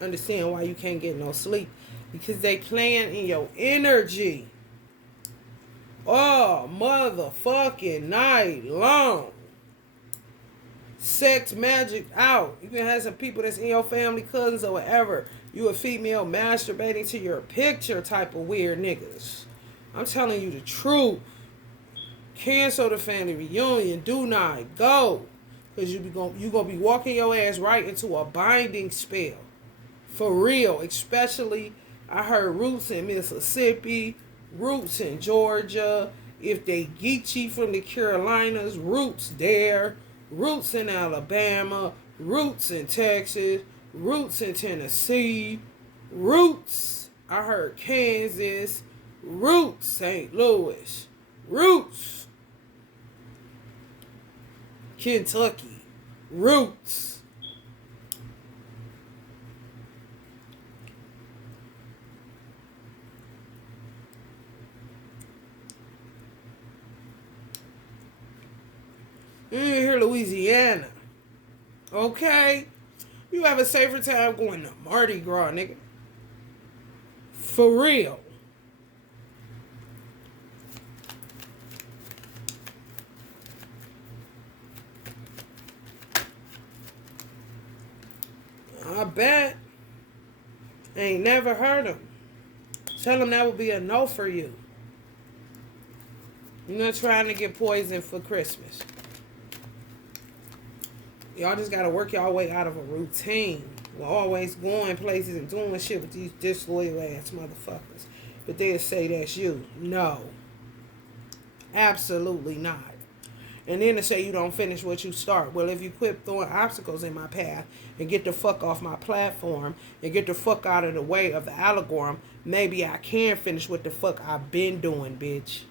understand why you can't get no sleep. Because they playing in your energy. Oh, motherfucking night long. Sex magic out. You can have some people that's in your family, cousins or whatever. You a female masturbating to your picture type of weird niggas. I'm telling you the truth. Cancel the family reunion. Do not go. Because you gonna be walking your ass right into a binding spell. For real. Especially, I heard roots in Mississippi, roots in Georgia. If they Geechee from the Carolinas, roots there. Roots in Alabama. Roots in Texas. Roots in Tennessee. Roots, I heard Kansas. Roots, St. Louis. Roots, Kentucky. Roots. You hear Louisiana. Okay? You have a safer time going to Mardi Gras, nigga. For real. I bet. Ain't never heard them. Tell them that would be a no for you. You're not trying to get poisoned for Christmas. Y'all just gotta work y'all way out of a routine. We're always going places and doing shit with these disloyal ass motherfuckers. But they'll say that's you. No. Absolutely not. And then to say you don't finish what you start. Well, if you quit throwing obstacles in my path and get the fuck off my platform and get the fuck out of the way of the algorithm, maybe I can finish what the fuck I've been doing, bitch.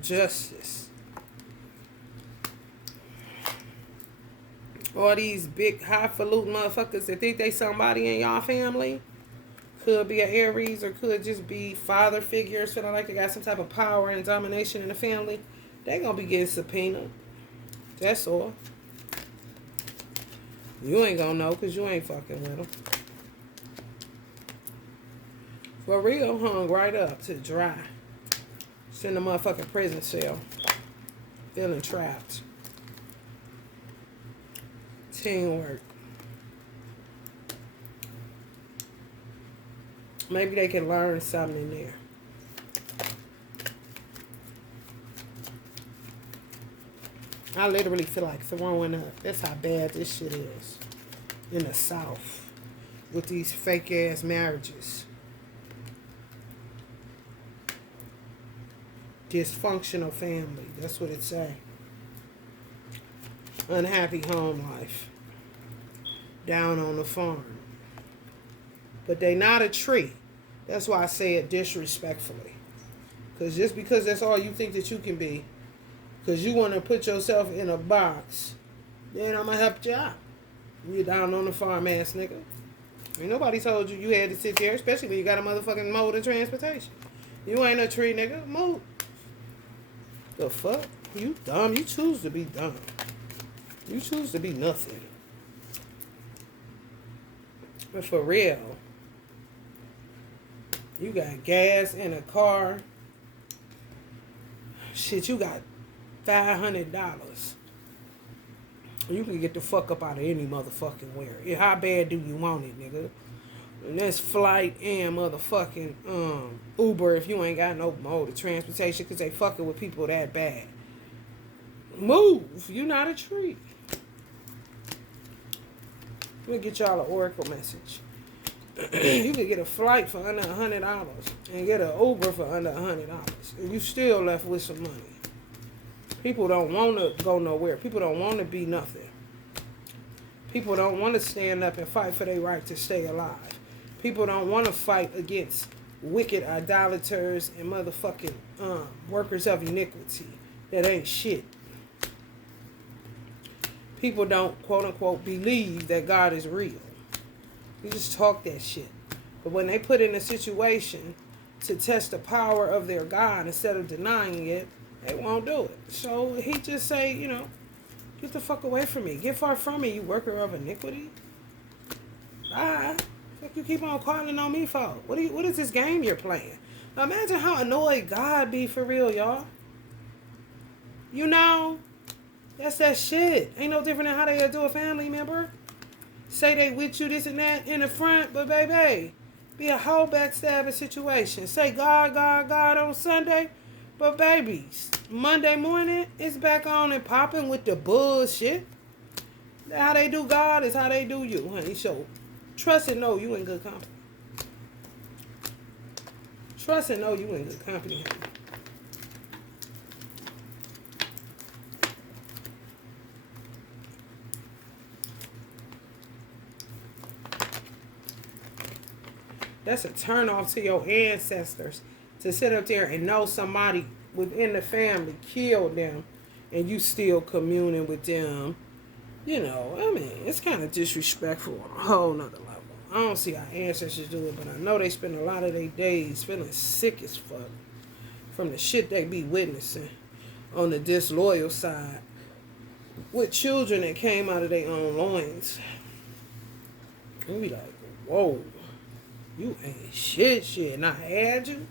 Justice. All these big highfalutin motherfuckers that think they somebody in y'all family. Could be an Aries or could just be father figures feeling like they got some type of power and domination in the family. They gonna be getting subpoenaed. That's all. You ain't gonna know because you ain't fucking with them. For real, hung right up to dry. Send a motherfucking prison cell. Feeling trapped. Teamwork. Maybe they can learn something in there. I literally feel like throwing up. That's how bad this shit is. in the South with these fake ass marriages. Dysfunctional family. That's what it say. Unhappy home life. Down on the farm. But they not a tree. That's why I say it disrespectfully. Because just because that's all you think that you can be, because you want to put yourself in a box, then I'm going to help you out. You down on the farm ass nigga. Ain't nobody told you you had to sit there, especially when you got a motherfucking mode of transportation. You ain't a tree nigga. Move. The fuck? You dumb. You choose to be dumb. You choose to be nothing. But for real, you got gas in a car. Shit, you got $500. You can get the fuck up out of any motherfucking where. Yeah, how bad do you want it, nigga? And that's flight and motherfucking Uber if you ain't got no mode of transportation because they fucking with people that bad. Move. You not a tree. Let me get y'all an oracle message. You could get a flight for under $100 and get an Uber for under $100, and you still left with some money. People don't want to go nowhere. People don't want to be nothing. People don't want to stand up and fight for their right to stay alive. People don't want to fight against wicked idolaters and motherfucking workers of iniquity that ain't shit. People don't, quote unquote, believe that God is real. You just talk that shit. But when they put in a situation to test the power of their God instead of denying it, they won't do it. So he just say, you know, get the fuck away from me. Get far from me, you worker of iniquity. Bye. Fuck you keep on calling on me for? What is this game you're playing? Now imagine how annoyed God be for real, y'all. You know, that's that shit. Ain't no different than how they do a family member. Say they with you, this and that in the front, but baby, be a whole backstabbing situation. Say God, God, God on Sunday, but babies, Monday morning, it's back on and popping with the bullshit. How they do God is how they do you, honey. So trust and know you in good company. Trust and know you in good company, honey. That's a turn off to your ancestors to sit up there and know somebody within the family killed them and you still communing with them. You know, I mean, it's kind of disrespectful on a whole nother level. I don't see how ancestors do it, but I know they spend a lot of their days feeling sick as fuck from the shit they be witnessing on the disloyal side with children that came out of their own loins. And we like, whoa. You ain't shit, and I had you.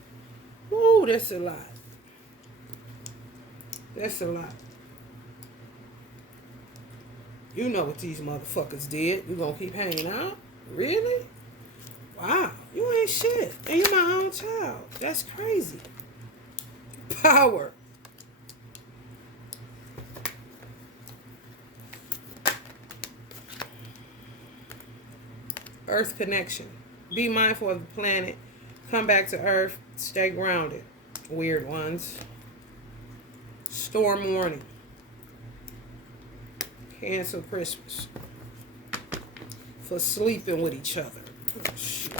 Woo, that's a lot. That's a lot. You know what these motherfuckers did. You gonna keep hanging out? Really? Wow, you ain't shit. And you're my own child. That's crazy. Power. Earth connection. Be mindful of the planet. Come back to Earth. Stay grounded. Weird ones. Storm warning. Cancel Christmas. For sleeping with each other. Oh, shit.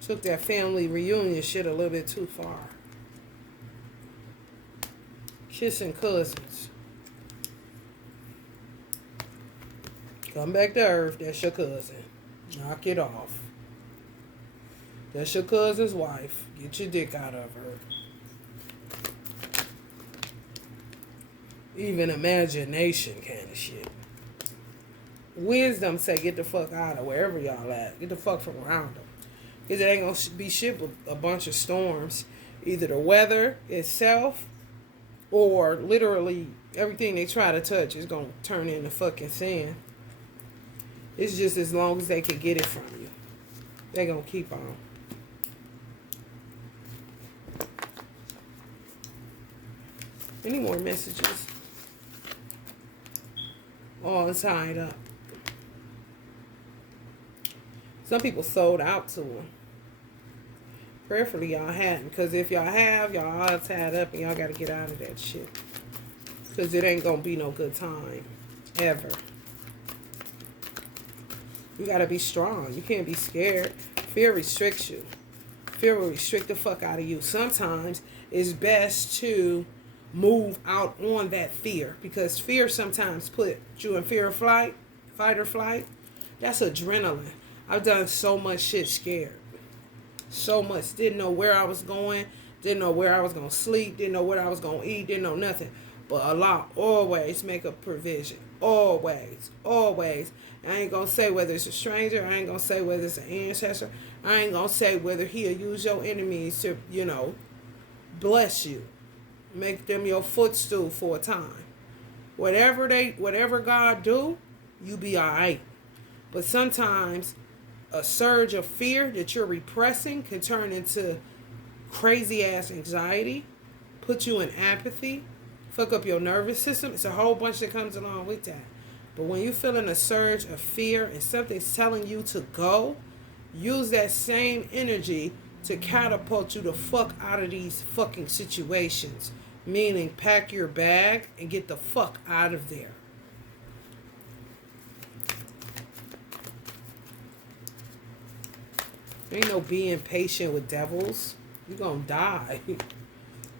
Took that family reunion shit a little bit too far. Kissing cousins. Come back to Earth. That's your cousin. Knock it off. That's your cousin's wife. Get your dick out of her. Even imagination kind of shit. Wisdom say get the fuck out of wherever y'all at. Get the fuck from around them. Because it ain't going to be shit with a bunch of storms. Either the weather itself or literally everything they try to touch is going to turn into fucking sand. It's just as long as they can get it from you. They're going to keep on. Any more messages? all tied up. Some people sold out to them. Prayerfully, y'all hadn't. Because if y'all have, y'all all tied up and y'all got to get out of that shit. Because it ain't going to be no good time. Ever. You got to be strong. You can't be scared. Fear restricts you. Fear will restrict the fuck out of you. Sometimes it's best to move out on that fear. Because fear sometimes put you in fear of flight. Fight or flight. That's adrenaline. I've done so much shit scared. So much. Didn't know where I was going. Didn't know where I was going to sleep. Didn't know what I was going to eat. Didn't know nothing. But Allah always make a provision. Always. Always. I ain't going to say whether it's a stranger. I ain't going to say whether it's an ancestor. I ain't going to say whether he'll use your enemies to, bless you. Make them your footstool for a time. Whatever God do, you be all right. But sometimes a surge of fear that you're repressing can turn into crazy ass anxiety, put you in apathy, fuck up your nervous system. It's a whole bunch that comes along with that. But when you're feeling a surge of fear and something's telling you to go, use that same energy to catapult you the fuck out of these fucking situations. Meaning pack your bag and get the fuck out of there. Ain't no being patient with devils. You're going to die.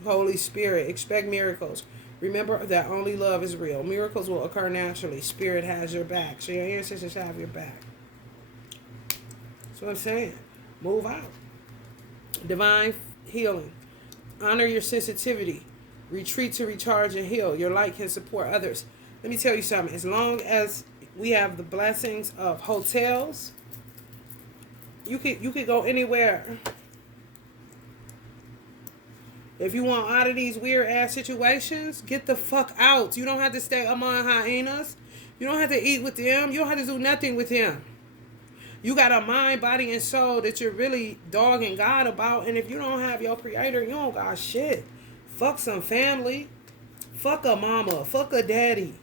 Holy Spirit, expect miracles. Remember that only love is real. Miracles will occur naturally. Spirit has your back. So your ancestors have your back. That's what I'm saying. Move out. Divine healing. Honor your sensitivity. Retreat to recharge and heal. Your light can support others. Let me tell you something. As long as we have the blessings of hotels, you could go anywhere. If you want out of these weird ass situations, get the fuck out. You don't have to stay among hyenas. You don't have to eat with them. You don't have to do nothing with them. You got a mind, body, and soul that you're really dogging God about. And if you don't have your creator, you don't got shit. Fuck some family. Fuck a mama. Fuck a daddy.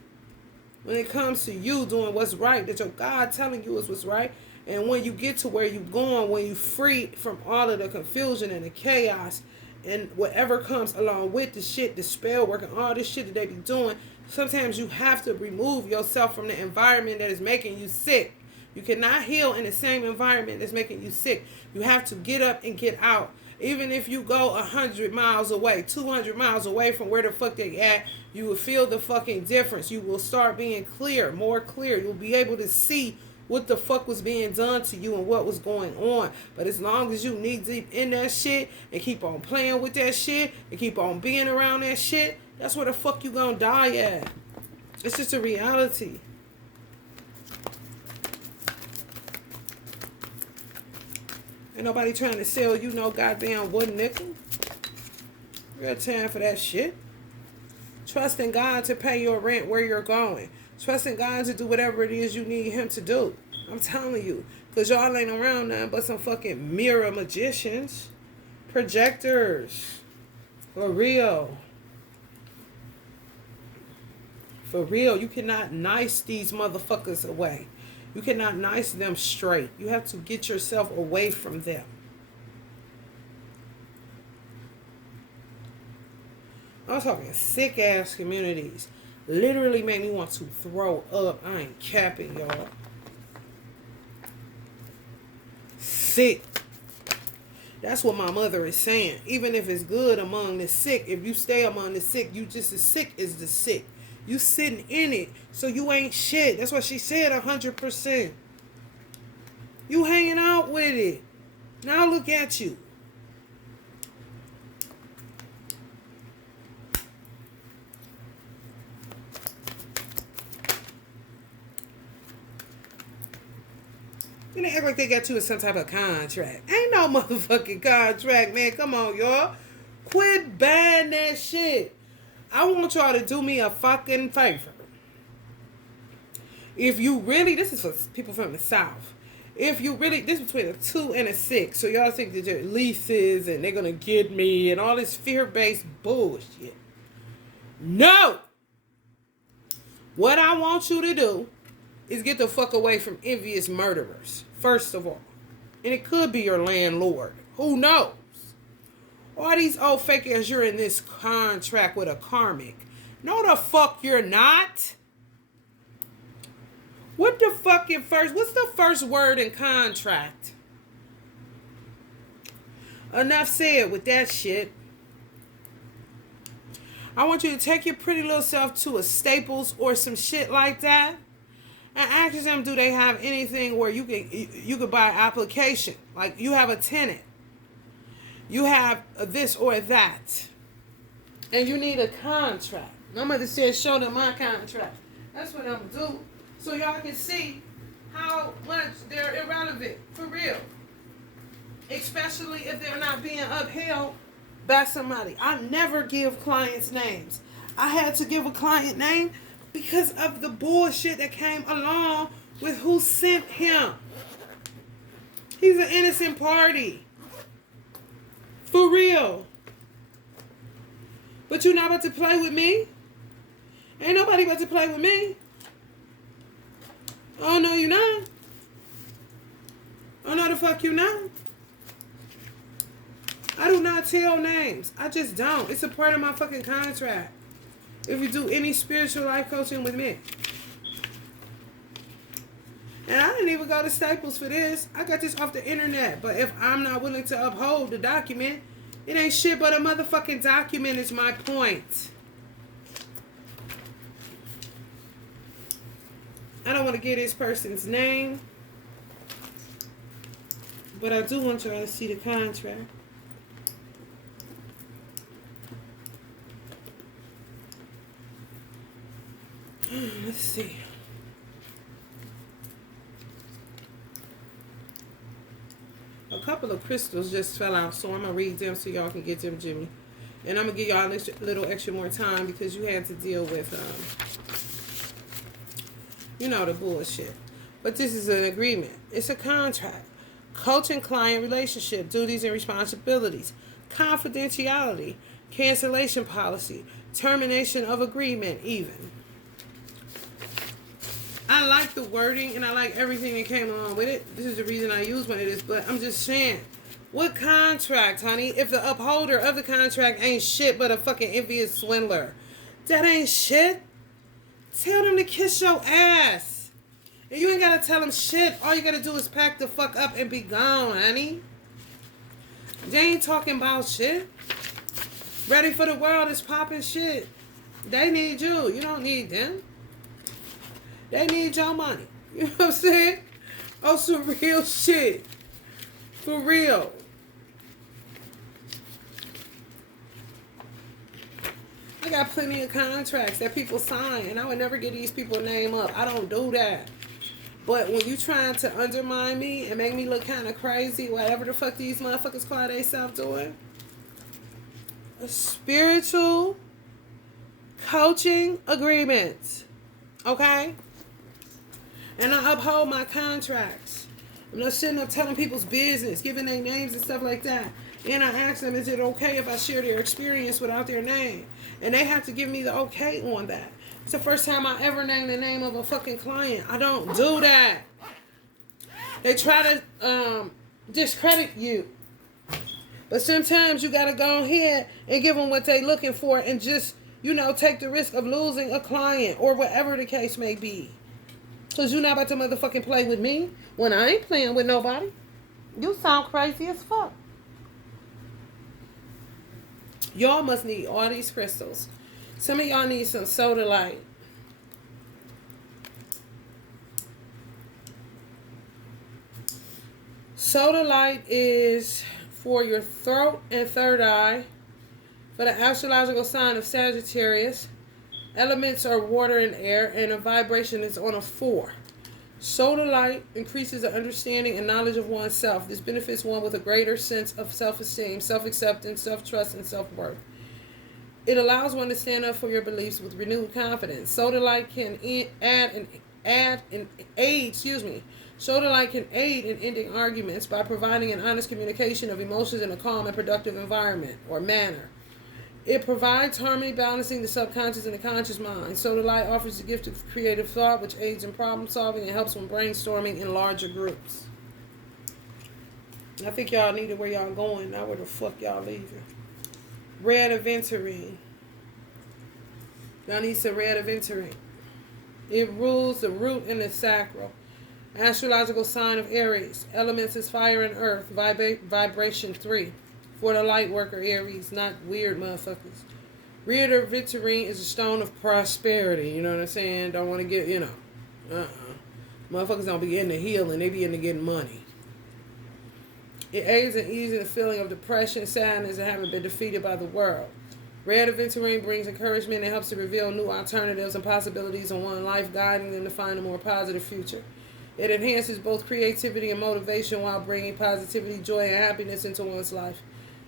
When it comes to you doing what's right, that your God telling you is what's right. And when you get to where you're going, when you free from all of the confusion and the chaos and whatever comes along with the shit, the spell work and all this shit that they be doing, sometimes you have to remove yourself from the environment that is making you sick. You cannot heal in the same environment that's making you sick. You have to get up and get out. Even if you go 100 miles away, 200 miles away from where the fuck they at, you will feel the fucking difference. You will start being clear, more clear. You'll be able to see what the fuck was being done to you and what was going on. But as long as you knee deep in that shit and keep on playing with that shit and keep on being around that shit, that's where the fuck you gonna die at. It's just a reality. Ain't nobody trying to sell you no goddamn wooden nickel. You got time for that shit. Trust in God to pay your rent where you're going. Trust in God to do whatever it is you need him to do. I'm telling you. Because y'all ain't around nothing but some fucking mirror magicians. Projectors. For real. For real. You cannot nice these motherfuckers away. You cannot nice them straight. You have to get yourself away from them. I'm talking sick ass communities. Literally made me want to throw up. I ain't capping, y'all. Sick. That's what my mother is saying. Even if it's good among the sick, if you stay among the sick, you just as sick as the sick. You sitting in it, so you ain't shit. That's what she said, 100%. You hanging out with it. Now look at you. Then they act like they got you in some type of contract. Ain't no motherfucking contract, man. Come on, y'all. Quit buying that shit. I want y'all to do me a fucking favor. If you really, this is for people from the South. If you really, this is between a 2 and a 6. So y'all think that your leases and they're going to get me and all this fear-based bullshit. No! What I want you to do is get the fuck away from envious murderers, first of all. And it could be your landlord. Who knows? All these old fake ass, you're in this contract with a karmic. No, the fuck you're not. What's the first word in contract? Enough said with that shit. I want you to take your pretty little self to a Staples or some shit like that and ask them, do they have anything where you could buy an application? Like you have a tenant. You have this or that. And you need a contract. My mother said, show them my contract. That's what I'm going to do. So y'all can see how much they're irrelevant. For real. Especially if they're not being upheld by somebody. I never give clients names. I had to give a client name because of the bullshit that came along with who sent him. He's an innocent party. For real. But you're not about to play with me? Ain't nobody about to play with me. Oh, no, you're not. Oh, no, the fuck you not. I do not tell names. I just don't. It's a part of my fucking contract. If you do any spiritual life coaching with me. And I didn't even go to Staples for this. I got this off the internet. But if I'm not willing to uphold the document, it ain't shit but a motherfucking document is my point. I don't want to get this person's name. But I do want y'all to see the contract. Let's see. A couple of crystals just fell out, so I'm going to read them so y'all can get them, Jimmy. And I'm going to give y'all a little extra more time because you had to deal with, the bullshit. But this is an agreement. It's a contract. Coach-and-client relationship, duties and responsibilities, confidentiality, cancellation policy, termination of agreement even. I like the wording and I like everything that came along with it. This is the reason I use one of this, but I'm just saying, what contract, honey? If the upholder of the contract ain't shit but a fucking envious swindler, that ain't shit. Tell them to kiss your ass. And you ain't gotta tell them shit. All you gotta do is pack the fuck up and be gone, honey. They ain't talking about shit. Ready for the world is popping shit. They need you. You don't need them. They need your money. You know what I'm saying? Oh, some real shit. For real. I got plenty of contracts that people sign, and I would never get these people's name up. I don't do that. But when you trying to undermine me and make me look kind of crazy, whatever the fuck these motherfuckers call themselves doing, a spiritual coaching agreement. Okay? And I uphold my contracts. I'm not sitting up telling people's business, giving their names and stuff like that. And I ask them, is it okay if I share their experience without their name? And they have to give me the okay on that. It's the first time I ever named the name of a fucking client. I don't do that. They try to discredit you. But sometimes you got to go ahead and give them what they're looking for and just, take the risk of losing a client or whatever the case may be. Because you're not about to motherfucking play with me when I ain't playing with nobody. You sound crazy as fuck. Y'all must need all these crystals. Some of y'all need some soda light. Soda light is for your throat and third eye. For the astrological sign of Sagittarius. Elements are water and air, and the vibration is on a 4. Soda light increases the understanding and knowledge of oneself. This benefits one with a greater sense of self-esteem, self-acceptance, self-trust, and self-worth. It allows one to stand up for your beliefs with renewed confidence. Soda light can Soda light can aid in ending arguments by providing an honest communication of emotions in a calm and productive environment or manner. It provides harmony, balancing the subconscious and the conscious mind. Solar light offers the gift of creative thought, which aids in problem solving and helps when brainstorming in larger groups. I think y'all need to where y'all going, not where the fuck y'all leaving. Red aventurine. Y'all need some red aventurine. It rules the root and the sacral. Astrological sign of Aries. Elements is fire and earth. Vibration 3. For the light worker Aries, not weird motherfuckers. Red aventurine is a stone of prosperity. You know what I'm saying? Don't want to get, Motherfuckers don't be into healing. They be into getting money. It aids in easing the feeling of depression, sadness, and having been defeated by the world. Red aventurine brings encouragement and helps to reveal new alternatives and possibilities in one's life, guiding them to find a more positive future. It enhances both creativity and motivation while bringing positivity, joy, and happiness into one's life.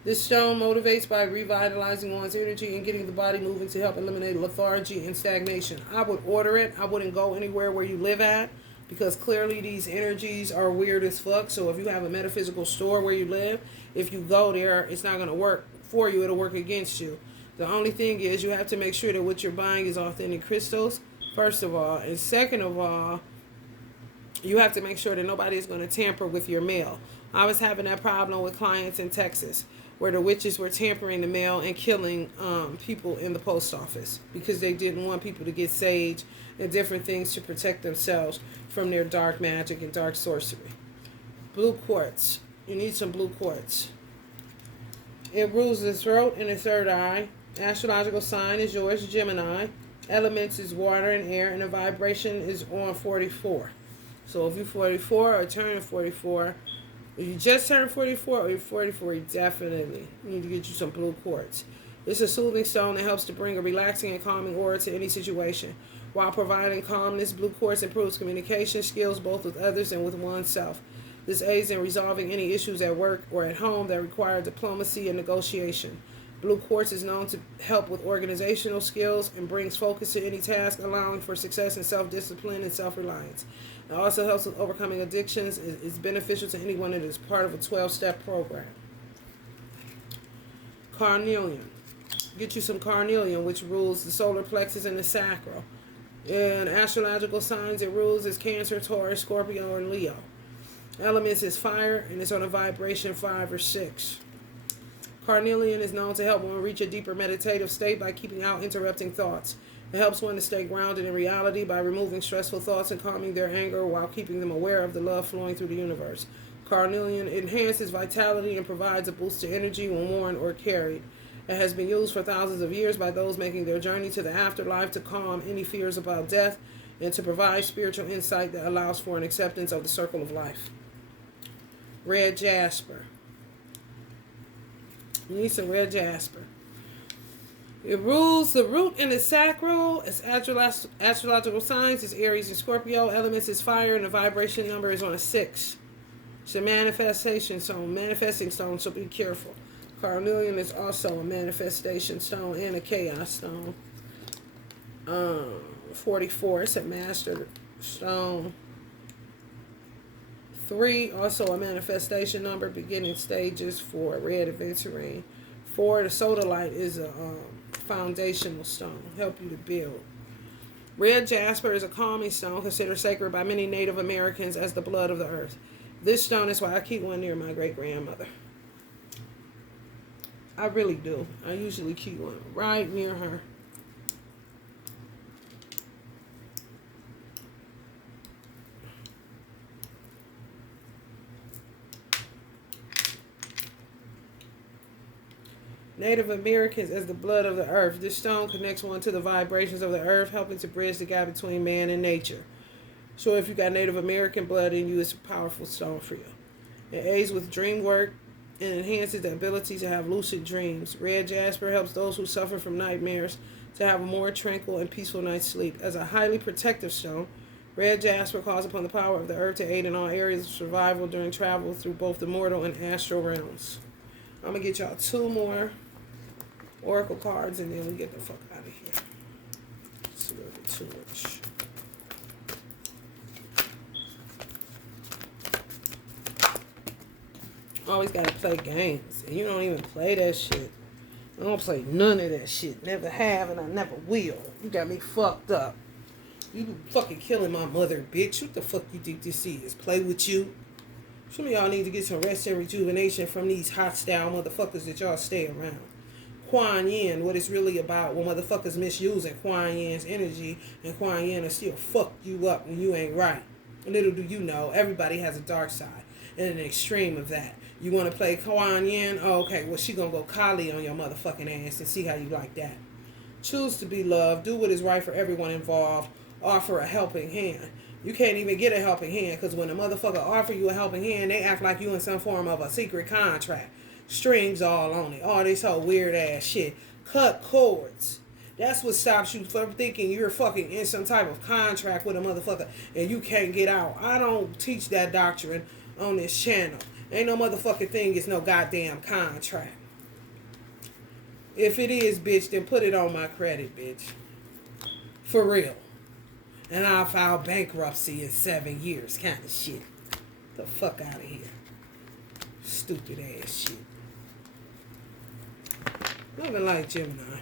This stone motivates by revitalizing one's energy and getting the body moving to help eliminate lethargy and stagnation. I would order it. I wouldn't go anywhere where you live at because clearly these energies are weird as fuck. So if you have a metaphysical store where you live, if you go there, it's not going to work for you. It'll work against you. The only thing is you have to make sure that what you're buying is authentic crystals, first of all. And second of all, you have to make sure that nobody is going to tamper with your mail. I was having that problem with clients in Texas where the witches were tampering the mail and killing people in the post office because they didn't want people to get sage and different things to protect themselves from their dark magic and dark sorcery. Blue quartz. You need some blue quartz. It rules the throat and the third eye. Astrological sign is yours, Gemini. Elements is water and air, and the vibration is on 44. So if you're 44 or turning 44, if you just turned 44 or you're 44, you definitely need to get you some blue quartz. It's a soothing stone that helps to bring a relaxing and calming aura to any situation. While providing calmness, blue quartz improves communication skills both with others and with oneself. This aids in resolving any issues at work or at home that require diplomacy and negotiation. Blue quartz is known to help with organizational skills and brings focus to any task, allowing for success in self-discipline and self-reliance. It also helps with overcoming addictions. It's beneficial to anyone that is part of a 12-step program. Carnelian. Get you some carnelian, which rules the solar plexus and the sacral. In astrological signs, it rules as Cancer, Taurus, Scorpio, and Leo. Elements is fire, and it's on a vibration 5 or 6. Carnelian is known to help one reach a deeper meditative state by keeping out interrupting thoughts. It helps one to stay grounded in reality by removing stressful thoughts and calming their anger while keeping them aware of the love flowing through the universe. Carnelian enhances vitality and provides a boost to energy when worn or carried. It has been used for thousands of years by those making their journey to the afterlife to calm any fears about death and to provide spiritual insight that allows for an acceptance of the circle of life. Red jasper. You need some red jasper. It rules the root and the sacral. Its astrological signs is Aries and Scorpio. Elements is fire, and the vibration number is on a 6. It's a manifestation stone, manifesting stone, so be careful. Carnelian is also a manifestation stone and a chaos stone. 44, it's a master stone. 3, also a manifestation number, beginning stages for red aventurine. 4, the sodalite is a foundational stone, help you to build. Red jasper is a calming stone considered sacred by many Native Americans as the blood of the earth. This stone is why I keep one near my great-grandmother. I really do. I usually keep one right near her. Native Americans as the blood of the earth. This stone connects one to the vibrations of the earth, helping to bridge the gap between man and nature. So if you got Native American blood in you, it's a powerful stone for you. It aids with dream work and enhances the ability to have lucid dreams. Red jasper helps those who suffer from nightmares to have a more tranquil and peaceful night's sleep. As a highly protective stone, red jasper calls upon the power of the earth to aid in all areas of survival during travel through both the mortal and astral realms. I'm going to get y'all 2 more oracle cards and then we get the fuck out of here. It's a little bit too much. Always gotta play games. And you don't even play that shit. I don't play none of that shit. Never have and I never will. You got me fucked up. You fucking killing my mother, bitch. What the fuck you think this is? Play with you? Some of y'all need to get some rest and rejuvenation from these hot style motherfuckers that y'all stay around. Kuan Yin, what it's really about when motherfuckers misusing Kuan Yin's energy, and Kuan Yin will still fuck you up when you ain't right. Little do you know, everybody has a dark side and an extreme of that. You want to play Kuan Yin? Oh, okay, well, she gonna go Kali on your motherfucking ass and see how you like that. Choose to be loved. Do what is right for everyone involved. Offer a helping hand. You can't even get a helping hand because when a motherfucker offer you a helping hand, they act like you in some form of a secret contract. Strings all on it. All this whole weird ass shit. Cut cords. That's what stops you from thinking you're fucking in some type of contract with a motherfucker and you can't get out. I don't teach that doctrine on this channel. Ain't no motherfucking thing is no goddamn contract. If it is, bitch, then put it on my credit, bitch. For real. And I'll file bankruptcy in 7 years, kind of shit. The fuck out of here. Stupid ass shit. Living like Gemini.